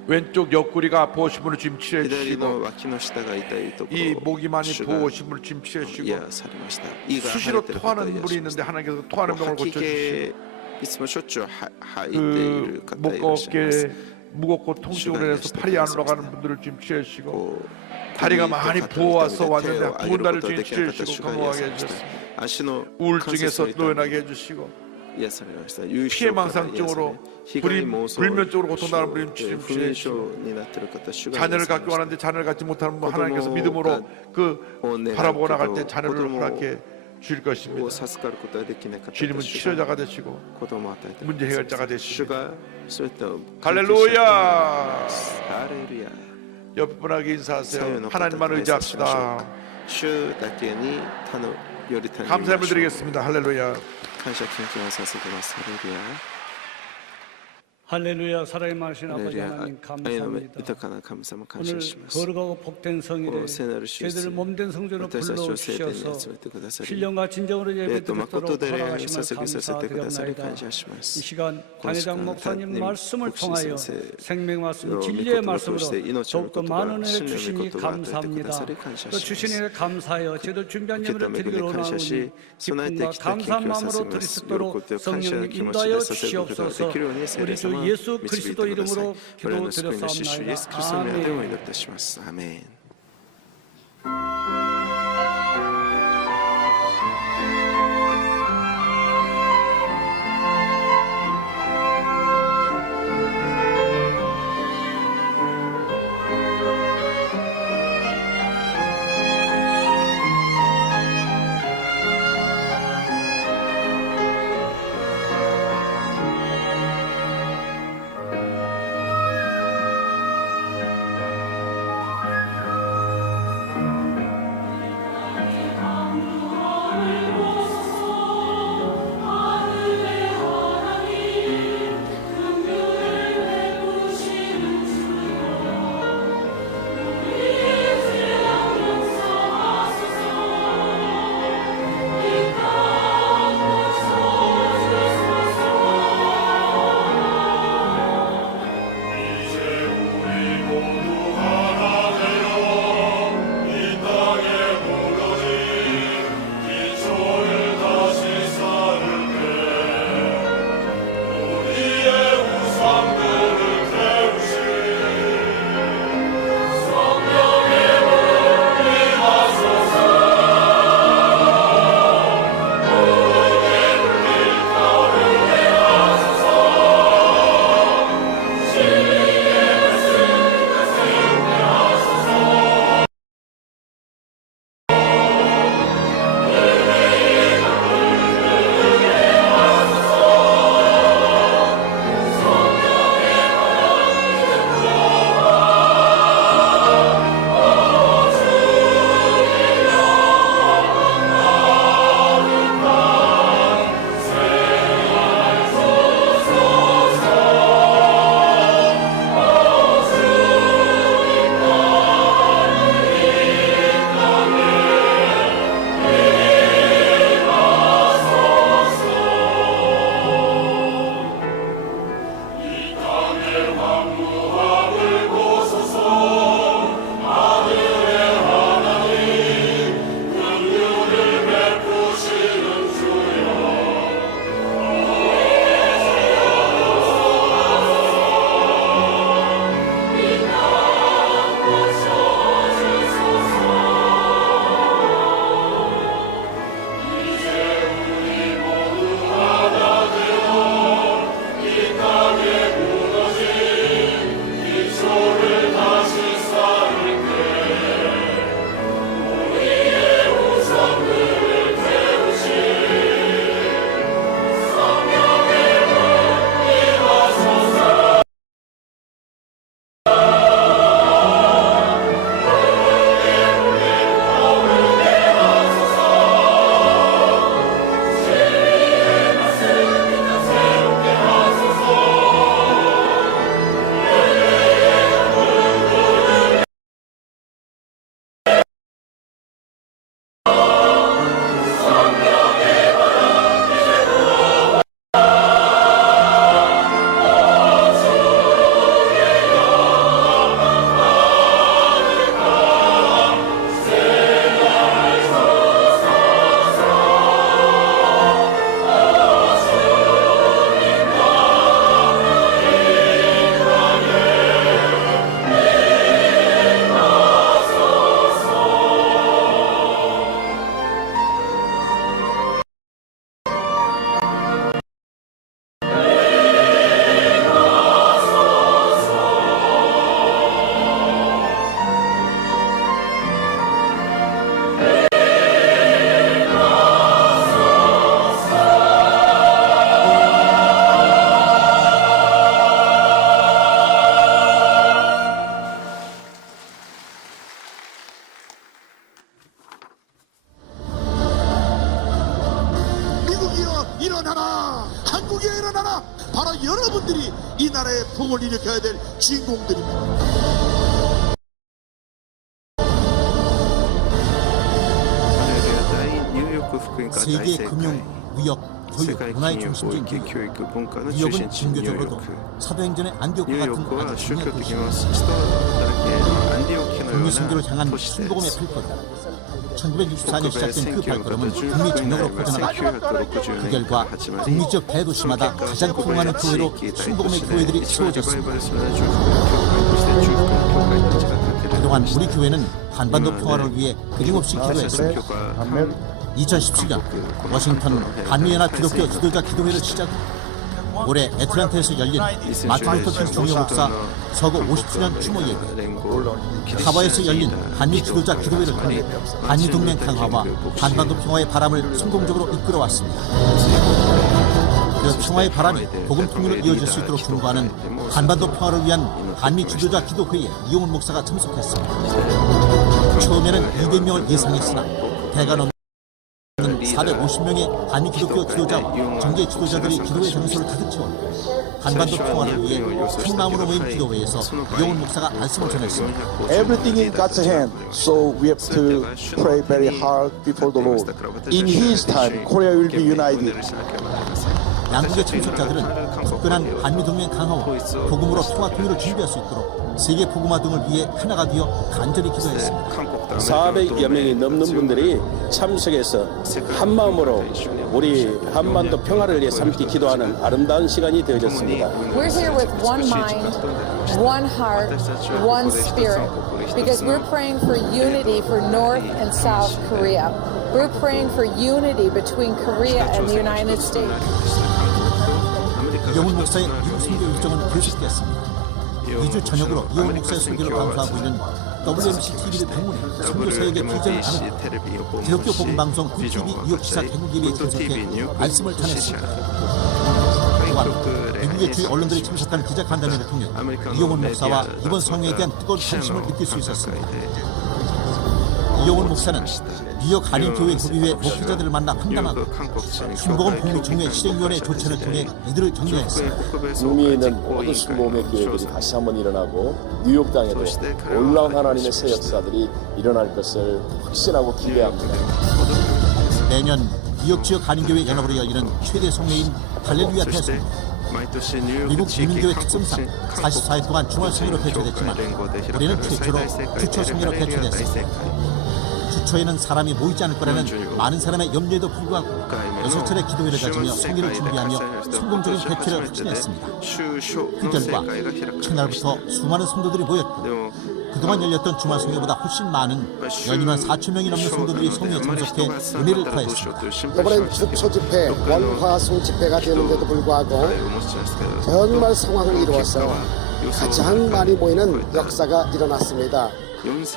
왼쪽 옆구리가 아프신 분을 지금 치료해 左の 주시고 脇の下が痛いとこ 이 ろ 목이 많이 主が 부어오신 분을 지금 치료해 주시고 癒されました胃が腫 수시로 れてる方を 토하는 癒 분이 しまし 있는데 た 하나님께서 토하는 병을 吐き 고쳐주시고 気いつもしょっちゅう吐いてい 그 る方い 목과 らっしゃいます 어깨 무겁고 통증으로 인해서 팔이 안 올라가는 분들을 지금 치료해 주시고 こう 다리가 많이 부어와서 手を 왔는데 上げ 부은 る 다리를 ことが 지금 できなかった 치료해 主 주시고 が癒さ 건강하게 れました 해주셨습니다. 足の関節 우울증에서 の痛み 노연하게 해주시고 癒されました 피해망상증으로 불면증으로 고통당하는 분이 지금 不眠症になっている方主が 자녀를 癒され 갖기 ました 원하는데 자녀를 갖지 못하는 분子供 하나님께서 믿음으로 그 を願う 바라보고 け 나갈 ど 때 子 자녀를 供 허락해 주실 を 것입니다. 授かることができなかった 주님은 主が 치료자가 되시고 子供を与えて 문제 해결자가 主 되십니다. がそういったを 할렐루야. ハレルヤ 옆 분에게 인사하세요. 하나님만 의지합시다. 主だけに頼より頼みましょう 감사함을 드리겠습니다. 할렐루야. 感謝献金をさせてますハレルヤ 할렐루야. 사랑의 많으신 아버지 할렐루야 하나님 愛の 감사합니다. 豊かな神様感 오늘 謝します 거룩하고 복된 성일에聖なる主イエス 저희들을 몸된 성전으로 私たちを聖殿に 불러주셔서 集めてくださり 신령과 진정으로 霊と誠 예배드리도록 で礼拝を 허락하심을 捧げさせてくださり 감사드립니다. 感謝しま 이 す 시간 고맙습니다. 단회장 목사님 하나님, 말씀을 혹시 통하여 선생, 생명 말씀, 요 진리의 믿고 말씀으로 통해 이노치 더욱더 믿고 많은 은혜를 신뢰 주시니 믿고 감사합니다. 도와드리고 또 감사하십니다. 주신 은혜 감사하여 저희들 준비한 예물을 때문에 드리기로 그렇게 나오니 손할 때 기쁨과 기타 감사한 기도를 마음으로 하시면서 드릴 수 있도록 요렇게 성령님 감사하는 인도하여 기도를 주시옵소서. 기도를 우리 주 세례様예수 그리스도 導いてください 이름으로 我らの救い主主イエス 기도드렸사옵나이다. キリストの皆でお祈り 아멘. いたしますアメン 일어나라. 한국에 일어나라. 바로 여러분들이 이 나라의 부흥을 일으켜야 될 주인공들입니다. 세계 금융, 무역, 교육, 문화의 중심지인 뉴욕은 종교적으로도 사도행전의 안디옥과 같은 아주 중요한 도시입니다. 북미 선교를 향한 순복음의 발걸음. 1964년 시작된 그 발걸음은 북미 전역으로 퍼져나갔고 그 결과 북미 지역 대도시마다 가장 풍부한 교회로 순복음의 교회들이 세워졌습니다. 그동안 우리 교회는 한반도 평화를 위해 끊임없이 기도했습니다. 2017년 워싱턴 한미연합 기독교 지도자 기도회를 시작, 올해 애틀랜타에서 열린 마틴 루터 킹 중요 목사 서거 50주년 추모 예배, 하와이에서 열린 한미 지도자 기도회를 통해 한미 동맹 강화와 한반도 평화의 바람을 성공적으로 이끌어왔습니다. 그 평화의 바람이 복음 통일로 이어질 수 있도록 중보하는 한반도 평화를 위한 한미 지도자 기도회에 이용훈 목사가 참석했습니다. 처음에는 200명을 예상했으나 대가 넘는 450명의 한미 기독교 지도자와 정계 지도자들이 기도회 장소를 가득 채웠고 한반도 평화를 위해 큰 마음으로 모인 기도회에서 이용훈 목사가 말씀을 전했습니다. Everything in God's hand, so we have to pray very hard before the Lord. In His time, Korea will be united. 양국의 참석자들은 굳건한 한미동맹 강화와 복음으로 평화 통일을 준비할 수 있도록 세계 복음화 등을 위해 하나가 되어 간절히 기도했습니다. 400여 명이 넘는 분들이 참석해서 한 마음으로 우리 한반도 평화를 위해 함께 기도하는 아름다운 시간이 되어졌습니다. We're here with one mind, one heart, one spirit, because we're praying for unity for North and South Korea. We're praying for unity between Korea and the United States. 이용훈 목사의 미국 선교 일정은 계속됐습니다. 2주 저녁으로 이용훈 목사의 선교를 방송하고 있는 WMC TV를 방문해 선교사에게 비전을 나누고 기독교 복음방송 VTV 뉴욕 지사 개국예배에 참석해 말씀을 전했습니다. 또한 미국의 주요 언론들이 참석한 기자간담회를 통해 이용훈 목사와 이번 성회에 대한 뜨거운 관심을 느낄 수 있었습니다. 이용훈 목사는 뉴욕 한인교회 협의회 목회자들을 만나 환담하고 순복음 북미총회 실행위원회 조처를 통해 이들을 격려했습니다. 북미에 있는 모든 순복음의 교회들이 다시 한번 일어나고 뉴욕 땅에도 놀라운 하나님의 새 역사들이 일어날 것을 확신하고 기대합니다. 내년 뉴욕 지역 한인교회 연합으로 열리는 최대 성회인 할렐루야 대성회. 미국 이민교회 특성상 44일 동안 주말성회로 개최됐지만 올해는 최초로 주초성회로 개최됐습니다. 주초에는 사람이 모이지 않을 거라는 많은 사람의 염려에도 불구하고 6차례 기도회를 가지며 성회를 준비하며 성공적인 개최를 확신했습니다. 그 결과 첫날부터 수많은 성도들이 모였고 그동안 열렸던 주말 성회보다 훨씬 많은 연임한 4,000명이 넘는 성도들이 성회에 참석해 은혜를 더했습니다. 이번엔 주초 집회, 원화수 집회가 되는데도 불구하고 정말 상황을 이루어서 가장 많이 모이는 역사가 일어났습니다.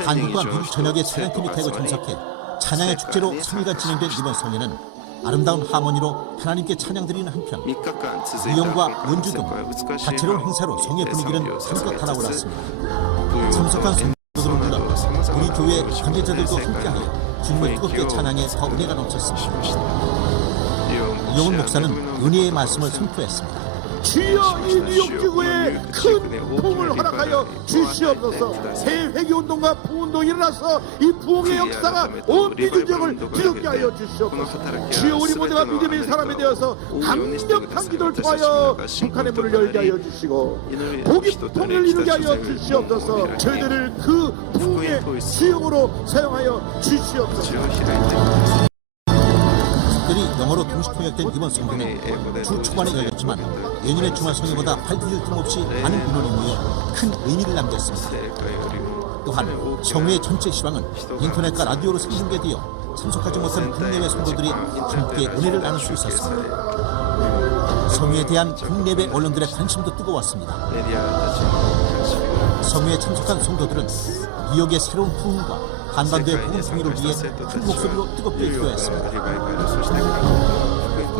한국과 미국 전역의 찬양팀이 대거 참석해 찬양의 축제로 성회가 진행된 이번 성회는 아름다운 하모니로 하나님께 찬양드리는 한편 무용과 연주 등 다채로운 행사로 성회 분위기는 한껏 달아올랐습니다. 참석한 성도들을 물론 우리 교회 관계자들도 함께하여 주님을 뜨겁게 찬양해 더 은혜가 넘쳤습니다. 이용훈 목사는 은혜의 말씀을 선포했습니다. 주여 이 뉴욕 지구에 큰 부흥을 허락하여 주시옵소서. 새 회개운동과 부흥운동이 일어나서 이 부흥의 역사가 온 미주 지역을 뒤덮게 하여 주시옵소서. 주여 우리 모두가 믿음의 사람이 되어서 강력한 기도를 통하여 북한의 문을 열게 하여 주시고 복이 통일을 이루게 하여 주시옵소서. 저희들을 그 부흥의 주역으로 사용하여 주시옵소서. 특별히 영어로 동시 통역된 이번 성회는 주 초반에 열렸지만 예년의 주말 성회보다 발디딜 틈 없이 많은 인원이 모여 큰 의미를 남겼습니다. 또한 성회의 전체 시황은 인터넷과 라디오로 생중계되어 참석하지 못한 국내외 성도들이 함께 은혜를 나눌 수 있었습니다. 성회에 대한 국내외 언론들의 관심도 뜨거웠습니다. 성회에 참석한 성도들은 뉴욕의 새로운 부흥과 한반도의 복음 통일을 위해 큰 목소리로 뜨겁게 기도했습니다.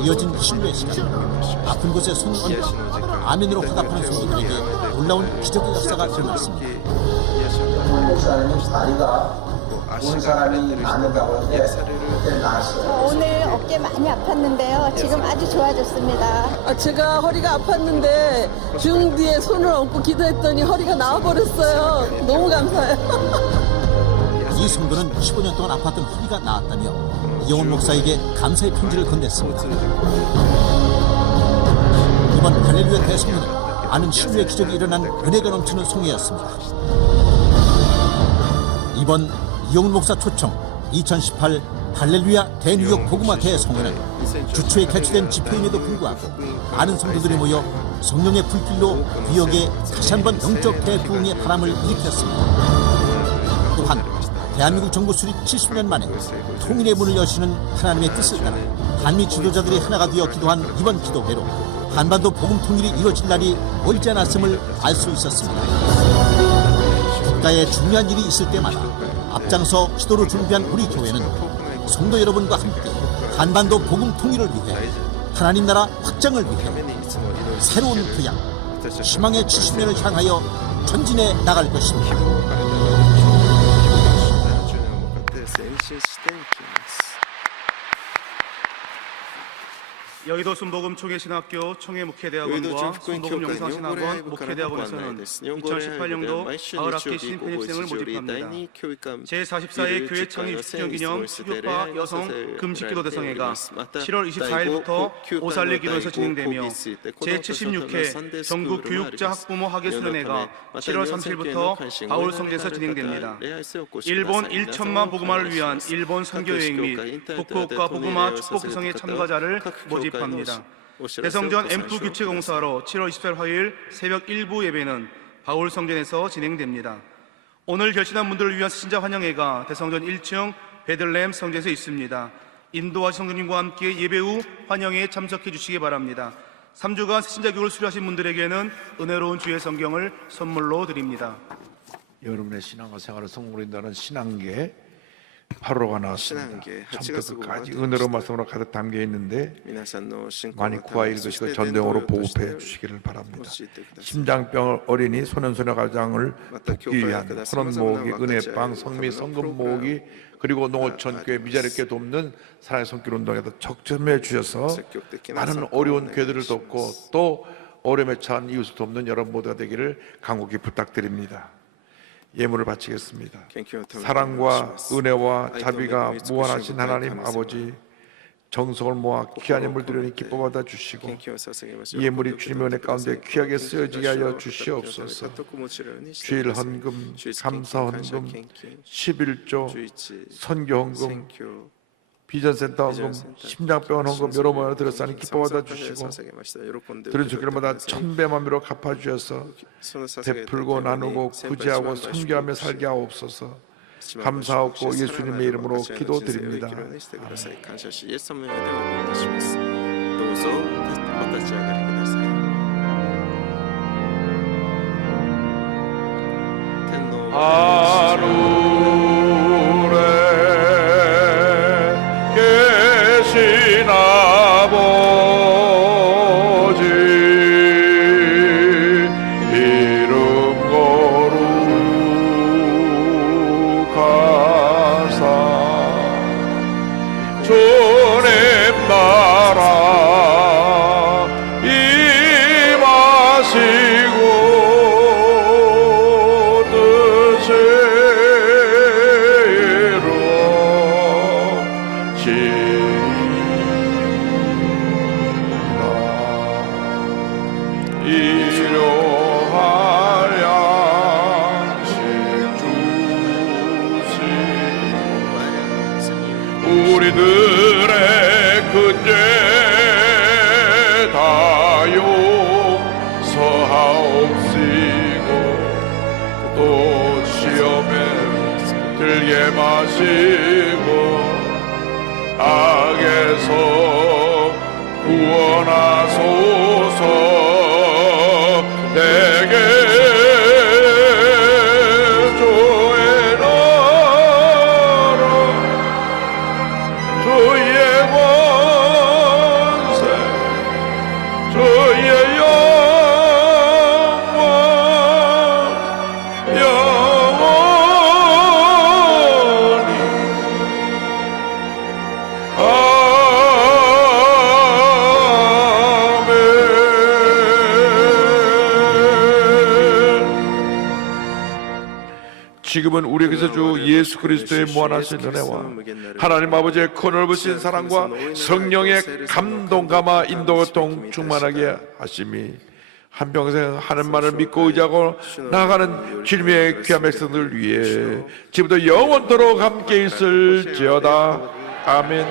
이어진 신뢰의 시간, 아픈 곳에 손을 얹고 아멘으로 화답하는 성도들에게 놀라운 기적의 역사가 일어났습니다. 목사님은 다리가 온 사람이 많은다고 하는데 그때 나았어요. 오늘 어깨 많이 아팠는데요. 지금 아주 좋아졌습니다. 제가 허리가 아팠는데 등 뒤에 손을 얹고 기도했더니 허리가 나와버렸어요. 너무 감사해요. 이 성도는 15년 동안 아팠던 허리가 나았다며 이영훈 목사에게 감사의 편지를 건넸습니다. 이번 할렐루야 대성회는 많은 신뢰의 기적이 일어난 은혜가 넘치는 송회였습니다. 이번 이영훈 목사 초청 2018 할렐루야 대뉴욕 복음화 대성회는 주초에 개최된 집회임에도 불구하고 많은 성도들이 모여 성령의 불길로 구역에 다시 한번 영적 대부흥의 바람을 일으켰습니다. 또한 대한민국 정부 수립 70년 만에 통일의 문을 여시는 하나님의 뜻을 따라 한미 지도자들이 하나가 되어 기도한 이번 기도회로 한반도 복음 통일이 이루어질 날이 멀지 않았음을 알 수 있었습니다. 국가에 중요한 일이 있을 때마다 앞장서 기도를 준비한 우리 교회는 성도 여러분과 함께 한반도 복음 통일을 위해 하나님 나라 확장을 위해 새로운 교양, 희망의 70년을 향하여 전진해 나갈 것입니다. 여의도 순복음 총회신학교 총회목회대학원과 순복음 영상신학원 목회대학원에서는 2018년도 가을학기 신입회생을 모집합니다. 제44회 교회 창립 60주년 기념 수교파 여성 금식기도 대성회가 7월 24일부터 오살리 기도에서 진행되며 제76회 전국 교육자 학부모 학예수련회가 7월 30일부터 바울성전에서 진행됩니다. 일본 1천만 복음화를 위한 일본 선교여행 및 북구옥과 복음화 축복대성회 참가자를 모집합니다. 대성전 앰프 교체 공사로 7월 24일 화요일 새벽 1부 예배는 바울성전에서 진행됩니다. 오늘 결신한 분들을 위한 신자 환영회가 대성전 1층 베들레헴 성전에서 있습니다. 인도와 성도님과 함께 예배 후 환영회에 참석해 주시기 바랍니다. 3주간 신자 교육을 수료하신 분들에게는 은혜로운 주의 성경을 선물로 드립니다. 여러분의 신앙과 생활을 성공한다는 신앙계 8호가 나왔습니다. 처음부터 끝까지 은혜로운 말씀으로 가득 담겨 있는데 많이 구하 읽으시고 전도용으로 보급해 주시기를 바랍니다. 심장병 어린이 소년소녀 가장을 돕기 위한 혼원 모으기, 은혜빵, 성미, 성금 모으기, 그리고 농어촌 교회 미자립게 돕는 사랑의 손길 운동에도 적점해 주셔서 많은 어려운 교회들을 돕고 또 어려움에 처한 이웃을 돕는 여러분 모두가 되기를 간곡히 부탁드립니다. 예물을 바치겠습니다. 사랑과 은혜와 자비가 무한하신 하나님 아버지, 정성을 모아 귀한 예물 드리니 기뻐 받아 주시고 이 예물이 주님의 은혜 가운데 귀하게 쓰여지게 하여 주시옵소서. 주일 헌금, 감사 헌금, 11조, 선교 헌금, 비전센터 헌금, 심장병원 헌금 여러 번을 드렸사니 기뻐 받아 주시고 드린 주길마다 천배만배로 갚아주셔서 베풀고 나누고 구제하고 선교하며 살게 하옵소서. 감사하고 예수님의 이름으로 기도드립니다. 영원히 지금은 우리에게서 주 예수 그리스도의 무한하신 은혜와 하나님 아버지의 크넓으신 사랑과 성령의 감동 감화 인도 교통 충만하게 하심이 한평생 하는 말을 믿고 의지하고 나아가는 주님의 귀한 백성들 위해 지금부터 영원토록 함께 있을지어다. 아멘.